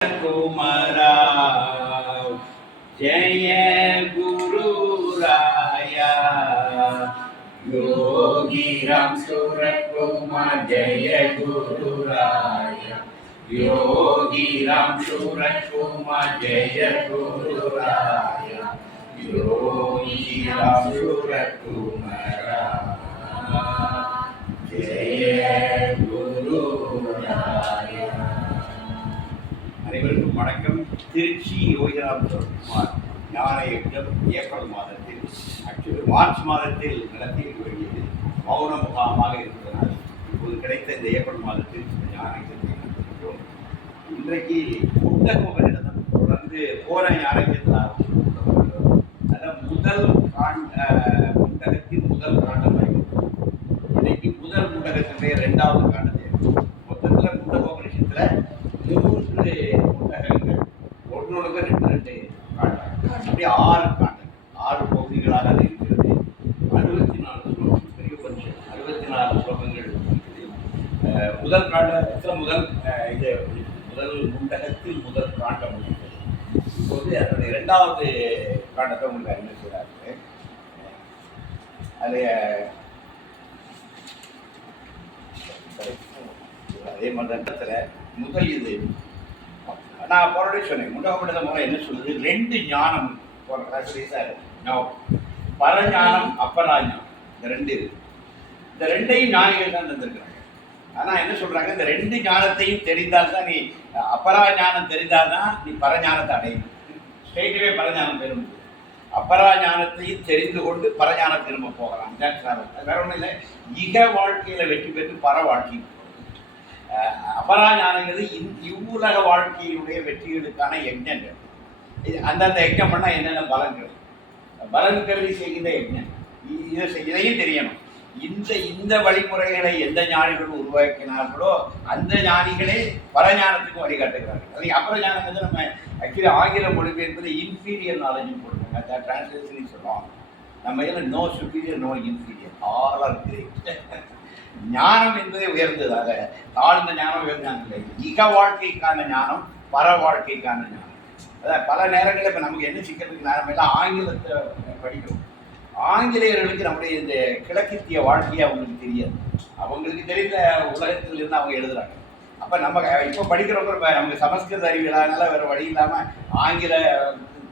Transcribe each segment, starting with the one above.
कुमारा जय गुरु राया योगी राम सूरत कुमार जय गुरु राया योगी राम सूरत कुमार जय गुरु राया योगी राम सूरत कुमारा जय गुरु राया. அனைவருக்கும் வணக்கம். திருச்சி யோகிராம் குமார் ஞான யஜ்ஞம் ஏப்ரல் மாதத்தில், ஆக்சுவலி மார்ச் மாதத்தில் நடத்தியிருக்க வேண்டியது மௌன முகாமாக இருப்பதனால் இப்போது கிடைத்த இந்த ஏப்ரல் மாதத்தில் ஞான யஜ்ஞத்தை நடத்தியிருக்கிறோம். இன்றைக்கு புத்தகங்களிடம் தொடர்ந்து போன ஞான யஜ்ஞத்தில் முதல் புத்தகத்தின் முதல் காண்டமாக இன்னைக்கு முதல் புத்தகத்தினுடைய 2வது காண்டத்தை மொத்தத்தில் புத்தகோபனிஷத்தில் 3 புத்தகங்கள், ஒன்னொழுக்க 2 காண்டம், அப்படி 6 காண்டம், 6 பகுதிகளாக அது இருக்கிறது. 64 ஸ்லோகம், பெரிய பட்சம் 64 ஸ்லோகங்கள் இருக்குது. முதல் காண்டத்தில் முதல் புத்தகத்தில் முதல் காண்டம் முடிந்தது. இப்போது அதனுடைய 2வது காண்டத்தை உங்களுக்கு அறிமுகிறார்கள். அது அதே மாதிரி முதல் இது நான் போராடி சொன்னேன். முண்டகப்பட்டத மூலம் என்ன சொல்லுது, 2 ஞானம் சார், பரஞானம் அப்பராஞானம், இந்த 2 இந்த 2ஐயும் ஞானிகள் தான் தந்திருக்கிறாங்க. ஆனால் என்ன சொல்றாங்க, இந்த 2 ஞானத்தையும் தெரிந்தால்தான் நீ அப்பரா ஞானம் தெரிந்தால்தான் நீ பரஞானத்தை அடையும். ஸ்ட்ரெயிட்டவே பரஞானம் பெறும். அப்பரா ஞானத்தையும் தெரிந்து கொண்டு பரஞானம் திரும்ப போகலாம். வேற ஒன்றும் இல்லை, இக வாழ்க்கையில வெற்றி பெற்று பர வாழ்க்கை. அபரா ஞானங்கிறது இவ்வுலக வாழ்க்கையினுடைய வெற்றிகளுக்கான யஜ்ஞங்கள். அந்தந்த யஜ்ஞம் பண்ணால் என்னென்ன பலன்கள், பலன் கருதி செய்கின்ற யஜ்ஞம், இதையும் தெரியணும். இந்த வழிமுறைகளை எந்த ஞானிகள் உருவாக்கினார்களோ அந்த ஞானிகளே பரஞானத்துக்கும் வழிகாட்டுகிறார்கள். அது அபர ஞானங்கிறது நம்ம ஆக்சுவலி ஆங்கில மொழிபெயர்ப்பது இன்ஃபீரியர் நாலேஜ்னு போடுறாங்க. அந்த டிரான்ஸ்லேஷன் சொல்லுவோம். நம்ம இதில் no superior no inferior, all are great. ஞானம் என்பதை உயர்ந்ததாக, தாழ்ந்த ஞானம் உயர்ந்த ஞானம் இல்லை. இக வாழ்க்கைக்கான ஞானம், பர வாழ்க்கைக்கான ஞானம். அதான் பல நேரங்களில் இப்போ நமக்கு என்ன சிக்கிறதுக்கு நேரம் எல்லாம் ஆங்கிலத்தை படிக்கிறோம். ஆங்கிலேயர்களுக்கு நம்முடைய இந்த கிழக்கித்திய வாழ்க்கையை அவங்களுக்கு தெரியாது. அவங்களுக்கு தெரிந்த உலகத்தில் இருந்து அவங்க எழுதுறாங்க. அப்போ நம்ம இப்போ படிக்கிறவங்க நமக்கு சமஸ்கிருத அறிவியலானால வேறு வழி இல்லாமல் ஆங்கில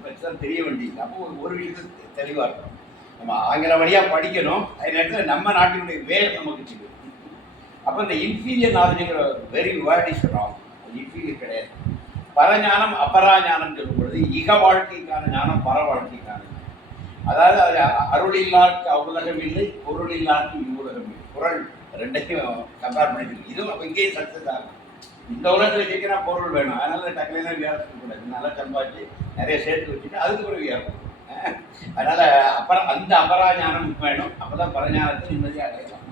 பற்றி தெரிய வேண்டியது. அப்போ ஒரு விஷயத்தை தெளிவாக இருக்கணும். நம்ம ஆங்கில வழியாக படிக்கணும். அதே நேரத்தில் நம்ம நாட்டினுடைய வேலை நமக்கு தெரியும். அப்போ இந்த இன்ஃபீரியர் நாலேஜுங்கிற வெரி வேர்ட் இஸ் ராங். அது இன்ஃபீரியர் கிடையாது. பரஞானம் அப்பரா ஞானம் சொல்லும் பொழுது இக வாழ்க்கைக்கான ஞானம், பர வாழ்க்கைக்கான ஞானம். அதாவது அது அருளில்லாருக்கு அவ்வுலகம் இல்லை, பொருள் இல்லாருக்கு இவ்வுலகம் இல்லை. குறள் 2ஐயும் கம்பேர் பண்ணிட்டு இதுவும் இங்கேயும் சக்ஸஸ் ஆகும். இந்த உலகத்தில் கேட்குறா பொருள் வேணும், அதனால டக்குலாம் வியாபாரம் கூடாது. நல்லா சம்பாதிச்சு நிறைய சேர்த்து வச்சுட்டு அதுக்கு பிறகு வியாபாரம். அதனால அந்த அபரா ஞானம் வேணும். அப்போதான் பரஞானத்தை நிம்மதியாக அடையலாம்.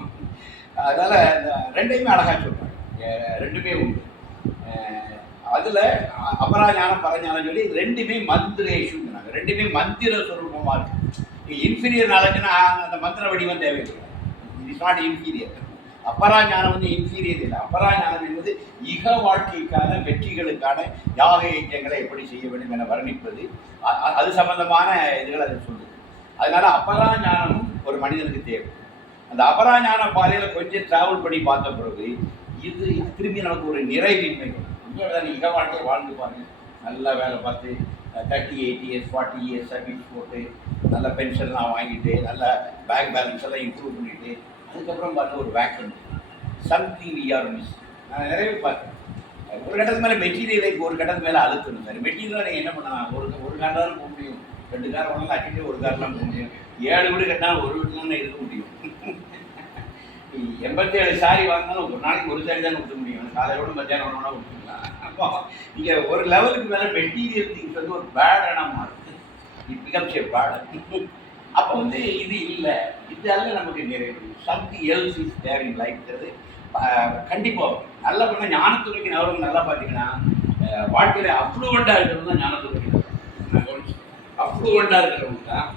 அதனால இந்த 2ஐயுமே அழகாக சொல்றாங்க. 2மே உண்டு. அதில் அபரா ஞானம் பரஞானம் சொல்லி 2மே மந்திரேஷுங்கிறாங்க. 2மே மந்திர சுரூபமாக இருக்கு. இன்ஃபீரியர் நாலேஜ்னா அந்த மந்திர வடிவம் தேவையில்லை. It's not inferior. அப்பரா ஞானம் வந்து இன்ஃபீரியர் இல்லை. அப்பரா ஞானம் என்பது இக வாழ்க்கைக்கான வெற்றிகளுக்கான யாக யஜ்ஞங்களை எப்படி செய்ய வேண்டும் என வர்ணிப்பது, அது சம்பந்தமான இதுகள் அதை சொல்லுது. அதனால அப்பரா ஞானமும் ஒரு மனிதனுக்கு தேவை. அந்த அபரா ஞான பாதையில் கொஞ்சம் டிராவல் பண்ணி பார்த்த பிறகு இது திரும்பி நமக்கு ஒரு நிறைவின்மை. இக வாழ்க்கையை வாழ்ந்து பாருங்க, நல்லா வேலை பார்த்து 30, 80 years 40 years சர்வீஸ் போட்டு நல்ல பென்ஷன்லாம் வாங்கிட்டு நல்ல பேங்க் பேலன்ஸ் எல்லாம் இம்ப்ரூவ் பண்ணிட்டு அதுக்கப்புறம் பார்த்து ஒரு வேக்கன் சம்திங் விஆர் மிஸ். நான் நிறைய பார்த்தேன். ஒரு கட்டத்துக்கு மேலே மெட்டீரியலை ஒரு கட்டத்துக்கு மேலே அழுத்தணும். சார் மெட்டீரியலாக நீங்கள் என்ன பண்ணலாம், ஒரு கார் தான் போக முடியும், 2 கார் ஒன்றும் அடிக்கிட்டு ஒரு கார்லாம் போக முடியும், 7 வீடு கட்டினாலும் ஒரு வீட்டில் தான் இருக்க முடியும். 87 சாரி வாங்கினாலும் ஒரு நாளைக்கு ஒரு சாரி தான் கொடுக்க முடியும். காலையோட மத்தியானம் ஒன்றா கொடுத்துக்கலாம். அப்போ நீங்கள் ஒரு லெவலுக்கு மேலே மெட்டீரியல் திங்ஸ் வந்து ஒரு பேடாக மாறுது. It becomes a bad. அப்போ வந்து இது இல்லை, இதெல்லாம் நமக்கு நிறைவு. Something else is there in லைஃப்ங்கிறது கண்டிப்பாக நல்லா பண்ண. ஞானத்துறைக்கு நவரும் நல்லா பார்த்தீங்கன்னா வாழ்க்கையில் அப்ளூவெண்ட்டாக இருக்கிறது தான் ஞானத்துறைக்கு. அப்ளூவெண்ட்டாக இருக்கிறவங்க தான்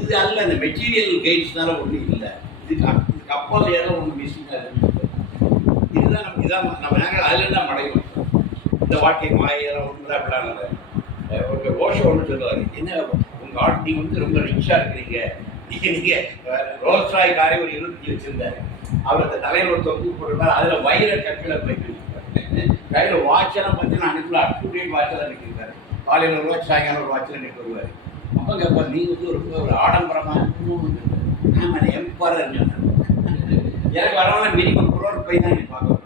இது அல்ல. இந்த மெட்டீரியல் கைட்ஸ்னால ஒன்றும் இல்லை. இதுக்கு கப்பல் ஏதோ ஒன்று மிஸ்ஸிங்காக இருக்குது. இதுதான் நம்ம நேரங்கள் அதில் தான் மடையும். இந்த வாழ்க்கை மாயெல்லாம் ஒன்று அப்படிலாம் இல்லை. ஒரு ஓஷோ ஒன்று சொல்லுவார், என்ன உங்கள் ஆள் நீங்கள் வந்து ரொம்ப ரிச்சாக இருக்கிறீங்க, நீங்கள் ரோல்ஸ் ராய் காரை ஒரு 20 வச்சுருந்தாரு, அவர் அந்த தலையில் ஒரு தொங்கு போட்டிருந்தார், அதில் வைர கற்களை போயிட்டு வச்சுருப்பாரு, கையில் வாட்செல்லாம் பார்த்தீங்கன்னா அனுப்பலாம், அப் டு டேட் வாட்செல்லாம் நிற்கிறாரு, காலையில் ஒரு வாட்ச் சாயங்காலம் ஒரு வாட்சில் நிற்க வருவார். அப்போ கேட்பார், நீங்கள் வந்து ரொம்ப ஒரு ஆடம்பரமாக நான் எம்பரர் எனக்கு வரவங்க மினிமம் குரோர் போய் தான் எனக்கு பார்க்க.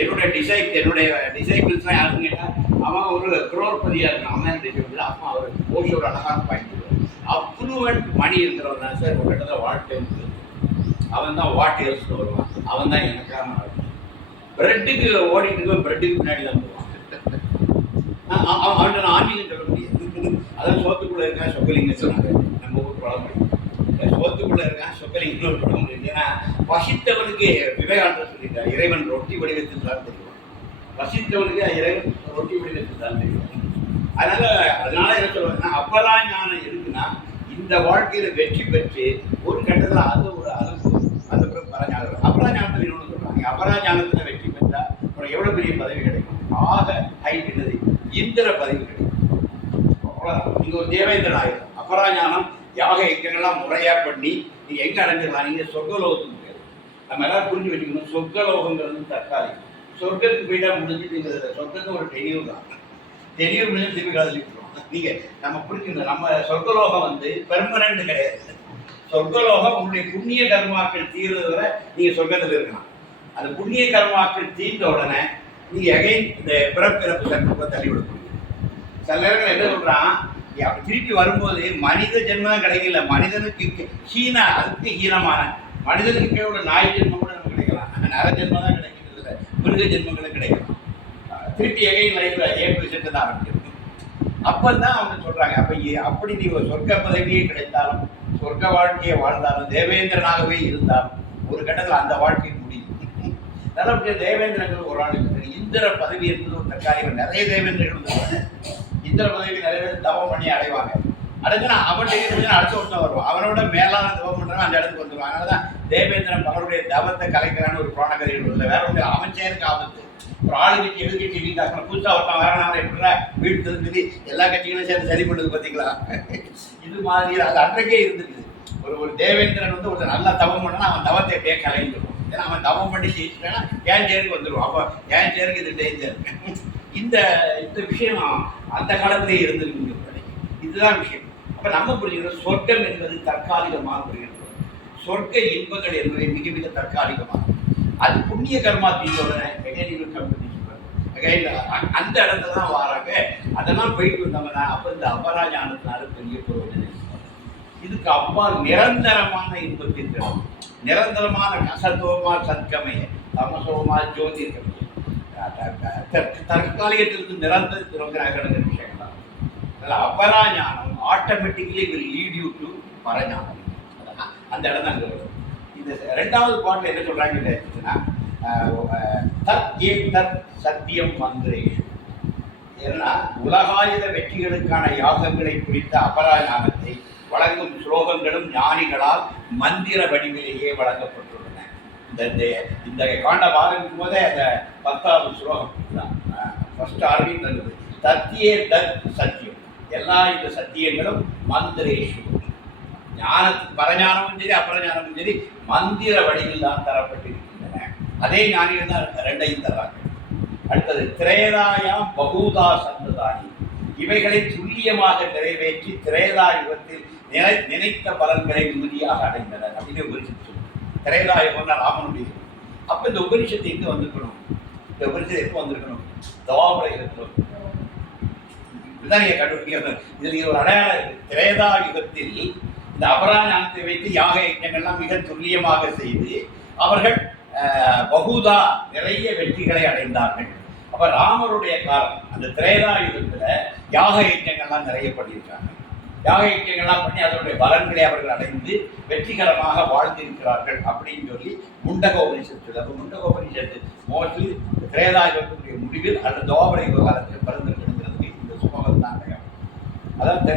என்னுடைய டிசைபிள்ஸ்லாம் யாருன்னு கேட்டால் அவன் ஒரு குரோர்பதியாக இருக்கான், அவன் டிசைபிள். அப்போ அவர் ஓஷோட அழகான பயன்படுவார். அப்ளூவன்ட் மணி இருக்கிறவன் தான் சார் ஒரு இடத்துல வாழ்க்கை. அவன் தான் வாட் எல்ஸ்னு வருவான், அவன் தான் எனக்கான பிரெட்டுக்கு ஓடிட்டு இருக்க, பிரெட்டுக்கு பின்னாடி தான் போவான். அவன்கிட்ட நான் ஆன்மீகம் சொல்ல முடியாது. அதான் சோத்துக்குள்ளே இருக்கேன் சொக்கலிங்க சொன்னாங்க, நம்ம ஊர் பழமொழி. சோத்துக்குள்ளே இருக்கான் சொக்கலிங்க ஒரு பழமொழி. ஏன்னா பசித்தவனுக்கு விவேகானந்தர் சொல்லியிருக்கார், இறைவன் ரொட்டி வடிவத்தில் தான் தெரியும். பசித்தவனுக்கு இறைவன் ரொட்டி வடிவத்தில் தான் தெரியும். அதனால என்ன சொல்லுவாங்கன்னா, அபராஞானம் இருக்குன்னா இந்த வாழ்க்கையில வெற்றி பெற்று ஒரு கட்டத்தில் அது ஒரு பரஞானம். அபராஞானத்தில் இன்னொன்று சொல்றாங்க, அபராஞானத்தில் வெற்றி பெற்றா அப்புறம் எவ்வளவு பெரிய பதவி கிடைக்கும், ஆக ஹைட் என்னது இந்திர பதவி கிடைக்கும். நீங்க ஒரு தேவேந்திரன் ஆயிரும். அபராஞானம் யாக யஜ்ஞங்கள்லாம் முறையா பண்ணி நீங்க எங்க அடைஞ்சிடலாம், நீங்க சொர்க்கலோகத்துக்கு போயிடும். நம்ம எல்லாரும் புரிஞ்சு வச்சுக்கணும், சொர்க்கலோகங்கிறது தற்காலிகம். சொர்க்கத்துக்கு போயிட்டா முடிஞ்சுட்டு சொர்க்கத்துக்கு ஒரு டெனியூர் தான், டெனியூர் முடிஞ்சு திருப்பி காதலிக்கிறோம். நீங்க நம்ம புரிஞ்சுக்கணும், நம்ம சொர்க்கலோகம் வந்து பெர்மனன்ட் கிடையாது. சொர்க்கலோகம் உங்களுடைய புண்ணிய கர்மாக்கள் தீர்றது வரை நீங்க சொர்க்கத்தில் இருக்கலாம். அந்த புண்ணிய கர்மாக்கள் தீர்ந்த உடனே நீங்க எகைன் இந்த பிறப்பிறப்பு சட்டத்தை தள்ளி விட முடியும். சில நேரங்கள் என்ன சொல்றான், அப்படி திருப்பி வரும்போது மனித ஜென்மம் தான் கிடைக்கல, மனிதனுக்கு அதுக்கு ஹீனமான மனிதனுக்கு கீழே நாய் ஜென்மம் கூட நமக்கு கிடைக்கலாம், நர ஜென்மம் தான் கிடைக்கிறது இல்லை, மிருக ஜென்மங்களும் கிடைக்கலாம். திருப்பி எகைன் லைஃப் விஷயத்தை தான் ஆரம்பிக்கிறது. அப்பதான் அவங்க சொல்றாங்க, அப்படி நீ ஒரு சொர்க்க பதவியே கிடைத்தாலும் சொர்க்க வாழ்க்கையை வாழ்ந்தாலும் தேவேந்திரனாகவே இருந்தாலும் ஒரு கட்டத்தில் அந்த வாழ்க்கை முடியும். நல்லபடிய தேவேந்திரங்கள் ஒரு ஆள் இந்திர பதவி என்பது ஒரு தற்காலிகம். நிறைய தேவேந்திரர்கள் இந்திர பதவி நிறைய பேர் தவம் பண்ணி அடைவாங்க. அடைஞ்சுனா அவன் அடுத்த ஒருத்தன் வருவான், அவனோட மேலான தவம் பண்றவன் அந்த இடத்துக்கு வந்துடுவான். அதனாலதான் தேவேந்திரன் அவருடைய தவத்தை கலைக்கிறான்னு ஒரு புராண இல்லை, வேற ஒன்று அமைச்சருக்கு ஆபத்து. ஒரு ஆளுங்கட்சி எதிர்கட்சி வீட்டாக்கணும், புதுசாக ஒருத்தன் வரணும், எப்படின்னா வீடு தெரிஞ்சு எல்லா கட்சிகளும் சேர்ந்து சரி பண்ணுது பார்த்தீங்களா. இது மாதிரி அது அன்றைக்கே இருந்துருக்குது. ஒரு தேவேந்திரன் வந்து ஒரு நல்லா தவம் பண்ணா அவன் தவத்தை எப்படியே கலைஞ்சிடும். ஏன்னா அவன் தவம் பண்ணி ஜெயிச்சுட்டானா ஏன் சேருக்கு வந்துடுவான். அப்போ ஏன் சேருக்கு இது டேஞ்சர். இந்த விஷயம் அந்த காலத்திலேயே இருந்திருக்கு. இதுதான் விஷயம். அப்போ நம்ம புரிஞ்சுக்கிறோம், சொர்க்கம் என்பது தற்காலிகமாக புரிகிறது. சொர்க்க இன்பங்கள் என்பது மிக மிக தற்காலிகமாக. அது புண்ணிய கர்மா தீர்வுடனே அந்த இடத்துல தான் வராங்க. அதெல்லாம் போயிட்டு வந்தவங்க அப்போ இந்த அபராஞானத்தினால பெரிய பிரயோஜனம். இதுக்கு அப்பா நிரந்தரமான இன்பத்தின் தினம், நிரந்தரமான கசத்துவமா சத்கமைய தமசோமா ஜோதிர்கமைய தற்காலிகத்திற்கு நிரந்தர விஷயம் தான். அபராஞானம் automatically will lead you to பரஞானம். அந்த இடம் தான் அங்கே வரும். இந்த ரெண்டாவது பாட்டில் என்ன சொல்றாங்க தத் சத்தியம் மந்திரேஷு. ஏன்னா உலகாயுத வெற்றிகளுக்கான யாகங்களை குறித்த அபராஞானத்தை வழங்கும் ஸ்லோகங்களும் ஞானிகளால் மந்திர வடிவிலேயே வழங்கப்பட்டுள்ளன. இந்த காண்டம் ஆரம்பிக்கும் போதே அந்த 10வது ஸ்லோகம் தான் ஃபர்ஸ்ட் ஆரம்பித்தது. தத்தியே தத் சத்தியம், எல்லா இந்த சத்தியங்களும் மந்திரேஷு, பரஞானமும் சரி அபரஞானமும் சரி மந்திர வடிவில் தான் தரப்பட்டிருக்கின்றன. அதே ஞானிகள் தான் ரெண்டையும் தர்றாங்க. அடுத்தது திரேதாயாம் பகூதா சந்ததாயி, இவைகளை துல்லியமாக நிறைவேற்றி திரேதா யுகத்தில் நினைத்த பலன்களை உறுதியாக அடைந்தனர் அப்படின்னு உபனிஷத்து சொல்லுவோம். திரேதா யுகம்னா ராமனுடைய. அப்போ இந்த உபனிஷத்து எங்கே வந்திருக்கணும்? இந்த உபனிஷத்து எப்போ வந்திருக்கணும்? துவாபர யுகத்தில். இதுதான் நீங்கள் கண்டுபிடிக்க. இதில் ஒரு அடையாளம் இருக்கு. திரேதா யுகத்தில் இந்த அபராஞானத்தை வைத்து யாக யஜ்ஞங்கள்லாம் மிக துல்லியமாக செய்து அவர்கள் பகுதா நிறைய வெற்றிகளை அடைந்தார்கள். அப்ப ராமருடைய காலம் அந்த திரேதா யுகத்துல யாக யஜ்ஞங்கள்லாம் நிறைய பண்ணியிருக்காங்க. யாக யஜ்ஞங்கள்லாம் பண்ணி அதனுடைய பலன்களை அவர்கள் அடைந்து வெற்றிகரமாக வாழ்ந்திருக்கிறார்கள் அப்படின்னு சொல்லி முண்டக உபனிஷத்து. அப்போ முண்டக உபனிஷத்து மோஸ்ட்லி திரேதா யுகத்தினுடைய முடிவில் அந்த துவாபர யுக காலத்தில் பிறந்திருக்கிறதுக்கு இந்த சுமகம் தான் அடையாளம். அதாவது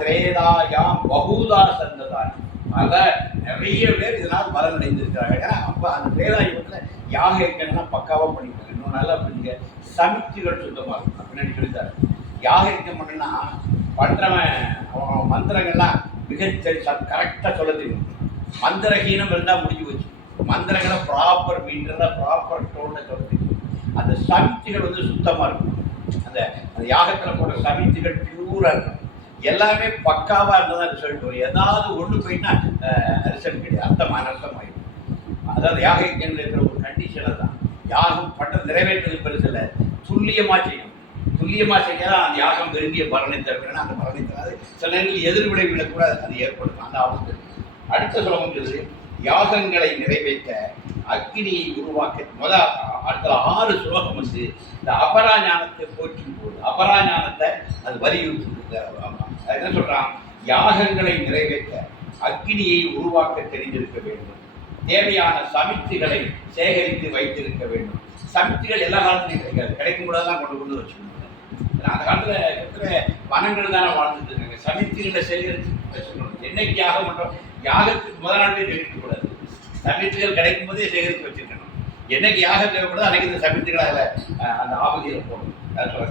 திரேதாயாம் பகூதா சந்ததானி, பல நிறைய பேர் இதனால் பலன் அடைந்திருக்கிறாங்க. ஏன்னா அப்போ அந்த திரேதா யுகத்தில் யாக யஜ்ஞங்கள்லாம் பக்காவாக பண்ணியிருக்காங்க. நல்லா புரிஞ்சுங்க. சமித்துகள் சுத்தமாக இருக்கும் அப்படின்னு சொல்லித்தாரு. யாகம் பண்ணுன்னா பண்ணுறவன் அவன் மந்திரங்கள்லாம் மிகச்சரி கரெக்டாக சொல்ல தெரியும். மந்திரஹீனம் இருந்தால் முடிஞ்சு போச்சு. மந்திரங்களை ப்ராப்பர் மீட்டரில் ப்ராப்பர் டோனில் சொல்ல தெரியும். அந்த சமித்துகள் வந்து சுத்தமாக இருக்கும். அந்த அந்த யாகத்தில் போடுற சமித்துகள் பியூராக இருக்கும். எல்லாமே பக்காவாக இருந்தால் தான் ரிசல்ட் வரும். ஏதாவது ஒன்று போயிட்டா ரிசல்ட் கிடையாது, அர்த்தம் ஆகிடும். அதாவது யாக யஜ்ஞத்தில் இருக்கிற ஒரு கண்டிஷனை தான் யாகம் பண்ணுறது நிறைவேற்றது பெருசு இல்லை, துல்லியமாக செய்யணும். துல்லியமாக செய்யாதான் அந்த யாகம் விரும்பிய பலனை தருவேன்னா அந்த பலனை தராது. சில நேரங்களில் எதிர் விளைவுகளை கூட அது ஏற்படுத்தும். அந்த ஆபத்து. அடுத்த சொல்ல முடிஞ்சது யாகங்களை நிறைவேற்ற அக்னியை உருவாக்க அடுத்த 6 ஸ்லோகம் வந்து இந்த அபராஞானத்தை போற்றும் போது அபராஞானத்தை அது வலியுறுத்து. என்ன சொல்றான்? யாகங்களை நிறைவேற்ற அக்னியை உருவாக்க தெரிந்திருக்க வேண்டும். தேவையான சமித்துகளை சேகரித்து வைத்திருக்க வேண்டும். சமித்துகள் எல்லா காலத்திலையும் கிடைக்காது, கிடைக்கும் போதுதான் கொண்டு வச்சுக்கணும். அந்த காலத்தில் இருக்கிற வனங்கள் தானே வாழ்ந்துட்டு இருக்காங்க. சமித்துகளை சேகரித்து வச்சுக்கணும். என்னைக்கு யாகம் பண்ணுறோம், யாகத்துக்கு முதல் நாளே தெரிவிக்கக்கூடாது. சமித்துகள் கிடைக்கும் போதே சேகரித்து வச்சிருக்கணும். என்னைக்கு யாகம் தேவைப்படுதோ அன்னைக்கு இந்த சமித்துகளை அந்த ஆபதியில் போடணும்.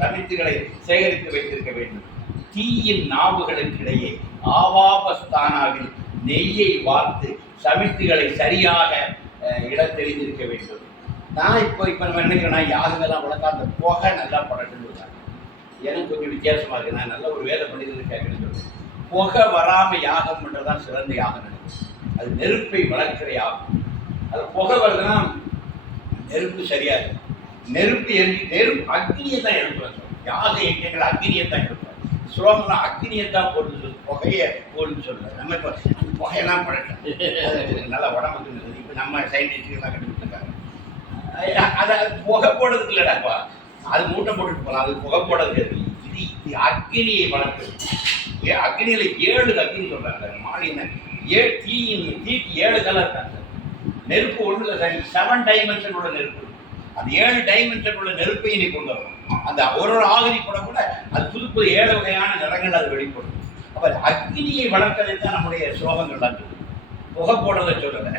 சமித்துகளை சேகரித்து வைத்திருக்க வேண்டும். தீயின் நாவுகளுக்கு இடையே ஆவாபஸ்தானாவில் நெய்யை வார்த்து சமித்துகளை சரியாக இடம் தெரிந்திருக்க வேண்டும். நான் இப்போ நம்ம நினைக்கிறேன்னா யாகங்கள்லாம் வளர்த்தா அந்த புகை நல்லா படட்டுன்னு இருக்காங்க. எனக்கு கொஞ்சம் வித்தியாசமாக இருக்குது. நான் நல்ல ஒரு வேத மனிதர்கள் கேட்கணும்னு சொல்லுவேன். புகை வராமல் யாகம் பண்ணுறதுதான் சிறந்த யாகம் நினைக்கிறேன். அது நெருப்பை வளர்க்கிற யாகம். அது புகை வருதுன்னா நெருப்பு சரியாக இருக்கும். நெருப்பு அக்னியை தான் எழுப்புறேன். யாக யஜ்ஞங்கள் அக்னியை தான் எழுப்புறேன். ஸ்லோகம்லாம் அக்னியை தான் போட்டு சொல்லு, புகையை போடுன்னு சொல்லுவேன். நம்ம இப்போ அந்த புகையெல்லாம் பழட்டேன் நல்லா உடம்புக்கு இருந்தது. இப்போ நம்ம சயின்டிஸ்டுகள்லாம் கண்டுபிடிச்சிருக்காங்க. அதை புகை போடுறதுக்கு இல்லைடாப்பா, அது மூட்டை போட்டுட்டு போகலாம். அது புகை போடுறதுக்கு இது அக்னியை வளர்க்குறது. அக்னியில் 7 அக்னி சொல்கிறாங்க. மாலின தீக்கு 7 கலர் இருக்காங்க. நெருப்பு ஒன்று இல்லை, 7 டைமென்ஷன் உள்ள நெருப்பு. அந்த 7 டைமென்ஷன் உள்ள நெருப்பை நீ கொண்டு வரணும். அந்த ஒரு ஆகுதி கூட அது புது 7 வகையான நிறங்கள் அது வெளிப்படும். அப்போ அக்னியை வளர்க்கறதை தான் நம்முடைய ஸ்லோகங்கள் தான் சொல்லுது, புகை போடுறதை சொல்லலை.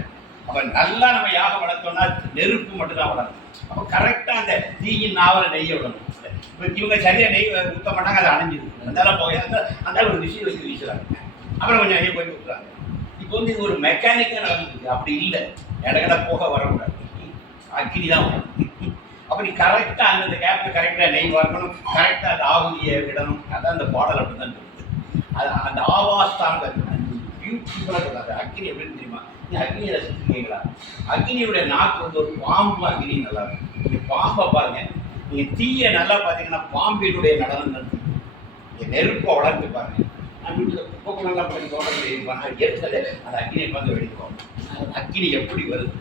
அப்போ நல்லா நம்ம யாகம் வளர்த்தோம்னா நெருப்பு மட்டும்தான் வளரும். அப்போ கரெக்டாக அந்த தீயின் நாவலை நெய்ய விடணும். இப்போ இவங்க சரியாக நெய் ஊற்ற மாட்டாங்க, அதை அணைஞ்சிருக்கு. அதனால புகை அந்த ஒரு விஷயம் வச்சு வீசுறாங்க. அப்புறம் கொஞ்சம் நெய்யை போய் ஊற்றுறாங்க. இப்போ வந்து இது ஒரு மெக்கானிக்காக நடந்துருக்கு. அப்படி இல்லை, இடக்கடை புகை வரக்கூடாது, அக்னி தான் வரும். அப்போ நீ கரெக்டாக அந்தந்த கேப்பில் கரெக்டாக நெய் வரணும், கரெக்டாக அந்த ஆகுதியை விடணும். அதான் அந்த பாடல் அப்படி தான் சொல்லுது. அது அந்த ஆவாஸ்தாங்க பியூட்டிஃபுல்லாக சொல்லாது. அக்னி எப்படின்னு தெரியுமா? நீ அக்னியை ரசிச்சிருக்கீங்களா? அக்னியுடைய நாக்கு வந்து ஒரு பாம்பு அக்னி நல்லா இருக்கும். நீங்கள் பாம்பை பாருங்க, நீங்கள் தீயை நல்லா பார்த்தீங்கன்னா பாம்பினுடைய நடனம் நடத்தி நீங்கள் நெருப்பை வளர்த்து பாருங்க. நான் வீட்டில் குப்பைக்குள்ளெல்லாம் பண்ணி தோட்டத்தில் ஏற்கனவே அந்த அக்னியை பார்த்து வெடிப்போம். அந்த அக்னி எப்படி வருது?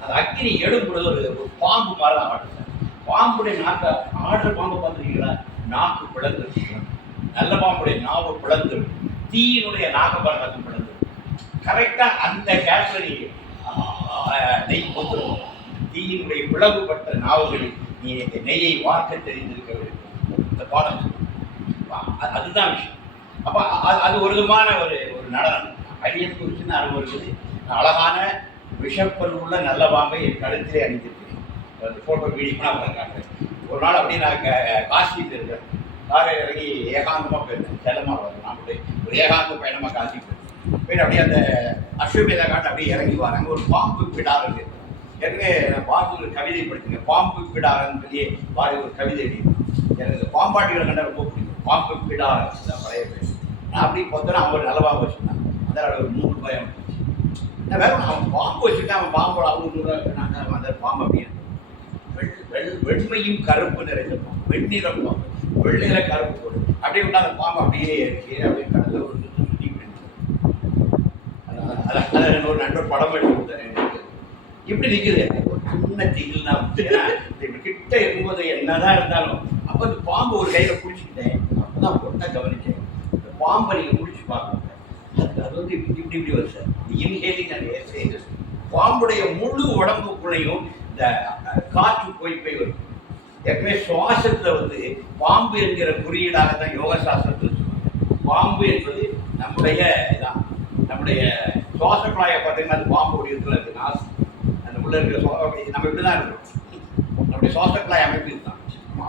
அந்த அக்னி எழும்பொழுது ஒரு பாம்பு மாதிரி தான் ஆடுது. பாம்புடைய நாக்கை ஆடுற பாம்பை பார்த்துருக்கீங்களா? நாக்கு பிளந்து, நல்ல பாம்புடைய நாவு பிளந்து, தீயினுடைய நாகபாரகம் பிளந்து. கரெக்டாக அந்த கேஸ்லரி நெய் கொத்துருவோம். தீயினுடைய பிளவுபட்ட நாவுகளில் நீ நெய்யை வார்க்க தெரிந்திருக்க வேண்டும். இந்த பாடம் அதுதான் விஷயம். அப்போ அது ஒரு விதமான ஒரு நடனம். அடியன் குறிச்சுன்னு அனுபவம் இருக்குது. அழகான விஷப்பல் உள்ள நல்ல பாம்பை என் கழுத்திலே அணிந்திருக்கிறேன். அந்த ஃபோட்டோ வீடியோலாம் அவங்க காட்டுறேன். ஒரு நாள் அப்படியே நான் காசியில் இருக்கேன். காரை இறங்கி ஏகாந்தமாக போயிருந்தேன். செல்லமாக வரும். நான் அப்படியே ஒரு ஏகாந்த பயணமாக காசி போயிருந்தேன். போயிட்டு அப்படியே அந்த அஸ்வமேதா காட்டு அப்படியே இறங்கி வராங்க. ஒரு பாம்பு பிடார் இருக்கு. ஏற்கனவே பாம்பு ஒரு கவிதை படிச்சுங்க. பாம்பு பிடாரன்னு சொல்லி பாரு ஒரு கவிதை எழுதி. எனக்கு பாம்பாட்டிகளை கண்ட ரொம்ப பிடிக்கும். பாம்பு பிடார் தான் பழைய பேர். நான் அப்படி பார்த்தோன்னா அவங்க ஒரு நல்ல பாம்பு வச்சுருந்தாங்க. அதனால் ஒரு 3 ரூபாய் நான் வேற அவன் பாம்பு வச்சுட்டு அவன் பாம்போட அவங்க அந்த பாம்பு அப்படியே வெண்மையும் கருப்பு நிறைந்த பாம்பு, வெண்ணிறம் பாம்பு, வெள்ளிற கருப்பு போடு அப்படியே விட்டா அந்த பாம்பு அப்படியே கீழே அப்படியே கடலில் ஒரு சுற்றி அதை ஒரு நண்பர் படம் எடுத்து கொடுத்தாரு. இப்படி நிற்குது ஒரு சின்ன தீல்னா கிட்ட இருக்கும்போது என்னதான் இருந்தாலும் அப்போ அந்த பாம்பு ஒரு கையில் பிடிச்சிக்கிட்டேன். அப்போதான் பொண்ணை கவனிச்சேன். இந்த பாம்பை நீங்கள் பிடிச்சி பார்க்கணும். அது வந்து இப்படி வருது சார். Inhaling and exhaling. பாம்புடைய முழு உடம்புக்குள்ளையும் இந்த காற்று போய் வரும். ஏற்கனவே சுவாசத்தில் வந்து பாம்பு என்கிற குறியீடாக தான் யோக சாஸ்திரத்தில் சொல்லுவாங்க. பாம்பு என்பது நம்முடைய இதான், நம்முடைய சுவாச குழாயை பார்த்தீங்கன்னா அது பாம்பு வடிவத்தில் இருக்குது. நாசி அந்த உள்ள இருக்கிற நம்ம இப்படி தான் இருக்கிறோம். நம்முடைய சுவாச குழாய் அமைப்பு இதுதான்.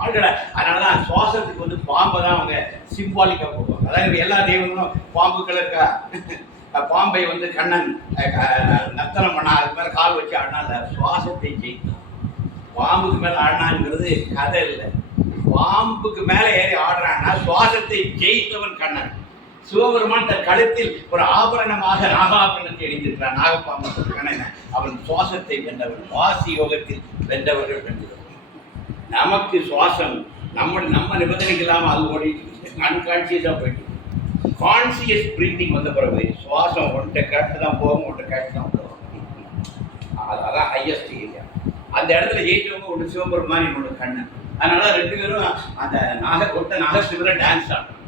ஆள்களை அதனாலதான் சுவாசத்துக்கு வந்து பாம்பை தான் அவங்க சிம்பாலிக்கா போடுவாங்க. அதாவது எல்லா தெய்வங்களும் பாம்புகள் இருக்கா, பாம்பை வந்து கண்ணன் நர்த்தனம் பண்ணா அதுக்கு மேல கால் வச்சு ஆடினா சுவாசத்தை ஜெயித்தான். பாம்புக்கு மேல ஆடினாங்கிறது கதை இல்லை. பாம்புக்கு மேல ஏறி ஆடுறான்னா சுவாசத்தை ஜெயித்தவன் கண்ணன். சிவபெருமான் தன் கழுத்தில் ஒரு ஆபரணமாக நாகாபரணத்தை அணிந்திருக்கிறான். நாகப்பாம்பு கண்ணன் அவன் சுவாசத்தை வென்றவன். வாசி யோகத்தில் வென்றவர்கள் வென்றவர்கள். நமக்கு சுவாசம் நம்ம நிபந்தனைக்கு இல்லாமல் அது ஓடிட்டு அன்கான்சியஸாக போயிட்டு கான்சியஸ் பிரீத்திங் வந்த பிறகு சுவாசம் ஒன்றை கேட்டு தான் போகும், ஒன்றை கேட்டு தான் போகும். அதான் ஹையஸ்ட் ஏரியா. அந்த இடத்துல ஜெயிச்சவங்க ஒன்று சிவபெருமான், இன்னொன்று கண்ணன். அதனால ரெண்டு பேரும் அந்த நாகசிவரை டான்ஸ் ஆடுறான்.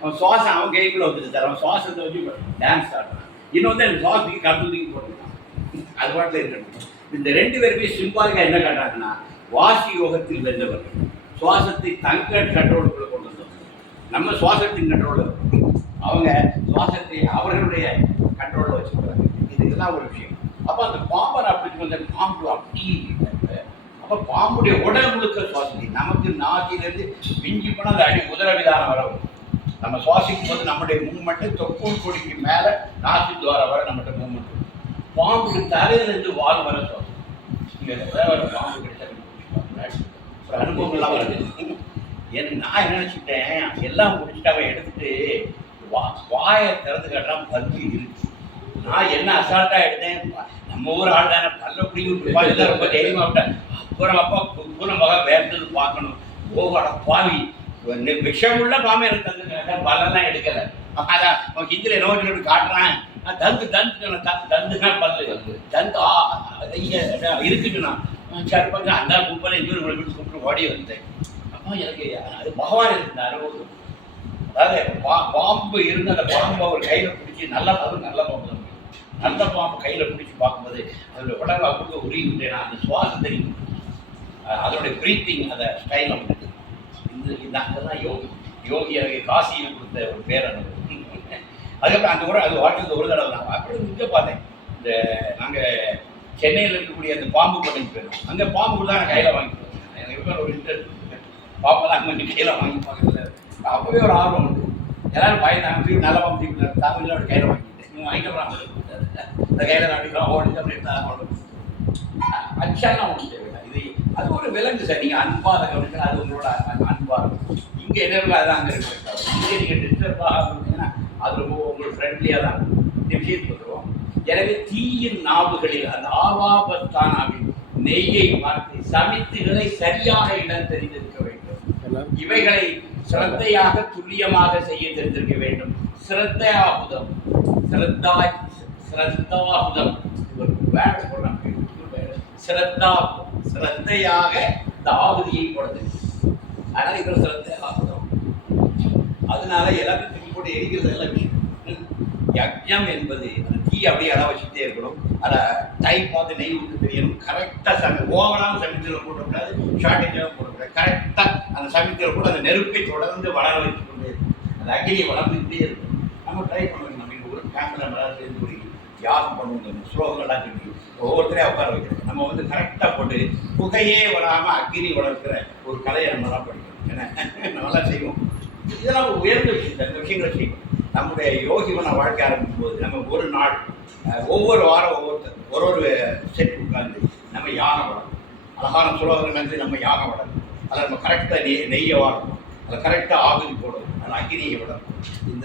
அவன் சுவாசம் அவன் கைக்குள்ள வந்துட்டு சார், அவன் சுவாசத்தை வச்சு டான்ஸ் ஆடுறான். இன்னொன்று அந்த சுவாசத்துக்கு கருத்துக்கு போட்டுருக்கான். அது பாட்டில் இருக்கணும். இந்த ரெண்டு பேருமே சிம்பாலிக்கா என்ன காட்டுறாங்கன்னா வாசி யோகத்தில் வென்றவர்கள். சுவாசத்தை தங்க கண்ட்ரோலுக்குள்ள கொண்டு வந்தோம். நம்ம சுவாசத்தின் கண்ட்ரோல், அவங்க சுவாசத்தை அவர்களுடைய கண்ட்ரோலில் வச்சுக்கிறாங்க. இதுக்கெல்லாம் ஒரு விஷயம். அப்போ அந்த பாம்பர் அப்படி வந்து பாம்பு அப்படி அப்போ பாம்புடைய உடல் முழுக்க சுவாசிக்கு நமக்கு நாட்டிலிருந்து மிஞ்சி போனால் அந்த அடி உதரவிதானம் வரவும் நம்ம சுவாசிக்கும் போது நம்முடைய மூமெண்ட்டு தொப்புள் கொடிக்கு மேலே நாசி துவாரம் வர நம்மகிட்ட மூமெண்ட். பாம்புக்கு தலையிலிருந்து வால் வர சுவாசம். நீங்கள் ஒரு பாம்பு கிடைச்சா ஒரு அனுபவங்கள்லாம் வருது. எனக்கு நான் நினச்சிட்டேன் எல்லாம் முடிச்சுட்டு அவன் எடுத்துட்டு வாயை திறந்து காட்டுறான், பல்லு இருக்கு. நான் என்ன அசால்ட்டா எடுத்தேன், நம்ம ஊர் ஆள் தானே பல்ல பிடிக்கும் ரொம்ப தைரியமா விட்டேன். அப்புறம் அப்பா குப்புற மகன் வேர்த்தது பார்க்கணும். ஓகோட பாவி விஷமுள்ள பாம்பு எனக்கு தந்து பல்லெல்லாம் எடுக்கலை. அதான் அவன் ஹிந்தியில் நோட்டு காட்டுறான். தந்து தந்து தந்துனா பல்லு தந்து இருக்குச்சுண்ணா சரி பங்க அந்த கூப்பிட இன்னொரு கூப்பிட்டு ஓடி வந்தேன். அப்போ எனக்கு அது பகவான் இருந்தார். அதாவது பாம்பு இருந்து அந்த பாம்பு அவர் கையில் பிடிச்சி நல்லா நல்ல பாம்பு தான். நல்ல பாம்பு கையில் பிடிச்சி பார்க்கும்போது அதோட உடம்பு அப்படி உருகிவிட்டேன்னா அந்த சுவாசம் தெரியும், அதோடைய பிரீத்திங், அந்த ஸ்டைல் அவனுக்கு. இதெல்லாம் யோகி. யோகி எனக்கு காசியில் கொடுத்த ஒரு பேரனுபவம். அதுக்கப்புறம் அந்த ஊரை அது வாழ்க்கை ஒரு தடவை தான். அப்புறம் இங்கே பார்த்தேன், இந்த நாங்கள் சென்னையில் இருக்கக்கூடிய அந்த பாம்பு பண்ணைக்கு போயிடும். அங்கே பாம்பு தான் நான் கையில் வாங்கிட்டு வந்தேன். எனக்கு ஒரு இன்ட்ரெஸ்ட் பாம்பெல்லாம் அங்கே கொஞ்சம் கையில் வாங்கி பார்க்கறது அப்பவே ஒரு ஆர்வம் உண்டு. எல்லாரும் பயந்தாங்க, நல்ல பாம்பு தீப்பில் தமிழ்ல ஒரு கையில் வாங்கிட்டேன். நீங்கள் வாங்கிக்கலாம் அந்த கையில் அடிக்கலாம் ஓடி அப்படி இருந்தால் அச்சாலாம் ஒன்று தேவையில்லை. இது அது ஒரு விலங்கு சார். நீங்கள் அன்பாக கவனிக்கலாம், அது உங்களோட அன்பாக. இங்கே என்ன இருக்கோ அதுதான் அங்கே இருக்கு. இங்கே நீங்கள் டிஸ்டர்பாக இருந்தீங்கன்னா அது ரொம்ப உங்களுக்கு ஃப்ரெண்ட்லியாக தான் இந்த விஷயத்துக்கு வந்துடுவோம். எனவே தீயின் நாவுகளில் அந்த ஆவாபத்தானாவின் நெய்யை பார்த்து சமித்துகளை சரியாக இடம் தெரிந்திருக்க வேண்டும். இவைகளை சிரத்தையாக துல்லியமாக செய்ய தெரிந்திருக்க வேண்டும். சிரத்தாபுதம் சிரத்தாபுதம் சிரத்தையாக இந்த ஆகுதியை போடுது. அதனால இவர் சிரத்தாபுதம். அதனால எல்லாத்தையும் தூக்கி போட்டு எரிக்கிறது எல்லாம் விஷயம். யஜ்ஞம் என்பது அந்த தீ அப்படியே அளவு வச்சுட்டே இருக்கணும். அதை டைம் பார்த்து நெய் விட்டு தெரியணும். கரெக்டாக ஓவராக சமையத்தில் போடக்கூடாது, ஷார்ட்டேஜாக போடக்கூடாது. கரெக்டாக அந்த சமையத்தில் கூட அந்த நெருப்பை தொடர்ந்து வளர வச்சு கொண்டு அந்த அக்னியை வளர்ந்துக்கிட்டே இருக்கும். நம்ம ட்ரை பண்ணுவோம். நம்ம இங்கே ஒரு கேமரா மேலே சேர்ந்து ஒரு யாகம் பண்ணுவோம். ஸ்லோகங்கள்லாம் சொல்லி ஒவ்வொருத்தரையும் உட்கார வைக்கிறோம். நம்ம வந்து கரெக்டாக போட்டு புகையே வராமல் அக்னி வளர்க்கிற ஒரு கலையை நம்மளாம் படிக்கணும். ஏன்னா நம்மளாம் செய்வோம். இதெல்லாம் உயர்ந்த விஷயம். இந்த விஷயங்களை செய்வோம். நம்முடைய யோகிவன வாழ்க்கை ஆரம்பிக்கும் போது நம்ம ஒரு நாள் ஒவ்வொரு வாரம் ஒரு செட் உட்கார்ந்து நம்ம யாகம் வளரும். அழகான சுலோகங்கள் வந்து நம்ம யாகம் வளரும். அதில் நம்ம கரெக்டாக நெய்யை வாழணும், அதில் கரெக்டாக ஆகுதி போடணும், அதில் அக்னியை விடணும்.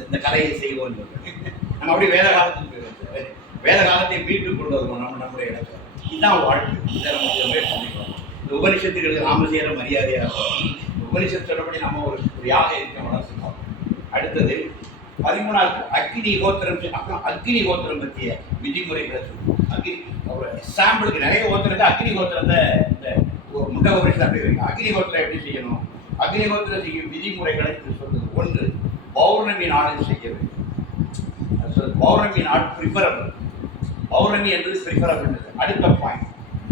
இந்த கலையை செய்வோம்னு சொல்லுவோம். நம்ம அப்படியே வேத காலத்துக்கு போயிடுவோம். வேத காலத்தை மீட்டு கொண்டு வருவோம் நம்முடைய இடத்துல. இதுதான் வாழ்க்கை. இதை நம்ம முயற்சி பண்ணிக்கிறோம். இந்த உபனிஷத்துக்களுக்கு நாம செய்கிற மரியாதையாக உபனிஷத்து சொல்லப்படி நம்ம ஒரு யாக இருக்க வளர்த்துக்கோம். அடுத்தது 13வது அக்னி கோத்திரம். அப்புறம் அக்னி கோத்திரம் பற்றிய விதிமுறைகளை சொல்லுவோம். அக்னி ஒரு சாம்பிளுக்கு நிறைய கோத்திரத்தை அக்னி கோத்திரத்தை இந்த முண்டை உபரிஷத்தை அப்படி வைக்கும். அக்னி கோத்திரம் எப்படி செய்யணும், அக்னி கோத்திரம் செய்யும் விதிமுறைகளை சொல்லுது. ஒன்று, பௌர்ணமி நாளில் செய்ய வேண்டும். பௌர்ணமி நாள் ப்ரிஃபரபிள். பௌர்ணமி என்பது ப்ரிஃபரபிள். அடுத்த பாயிண்ட்,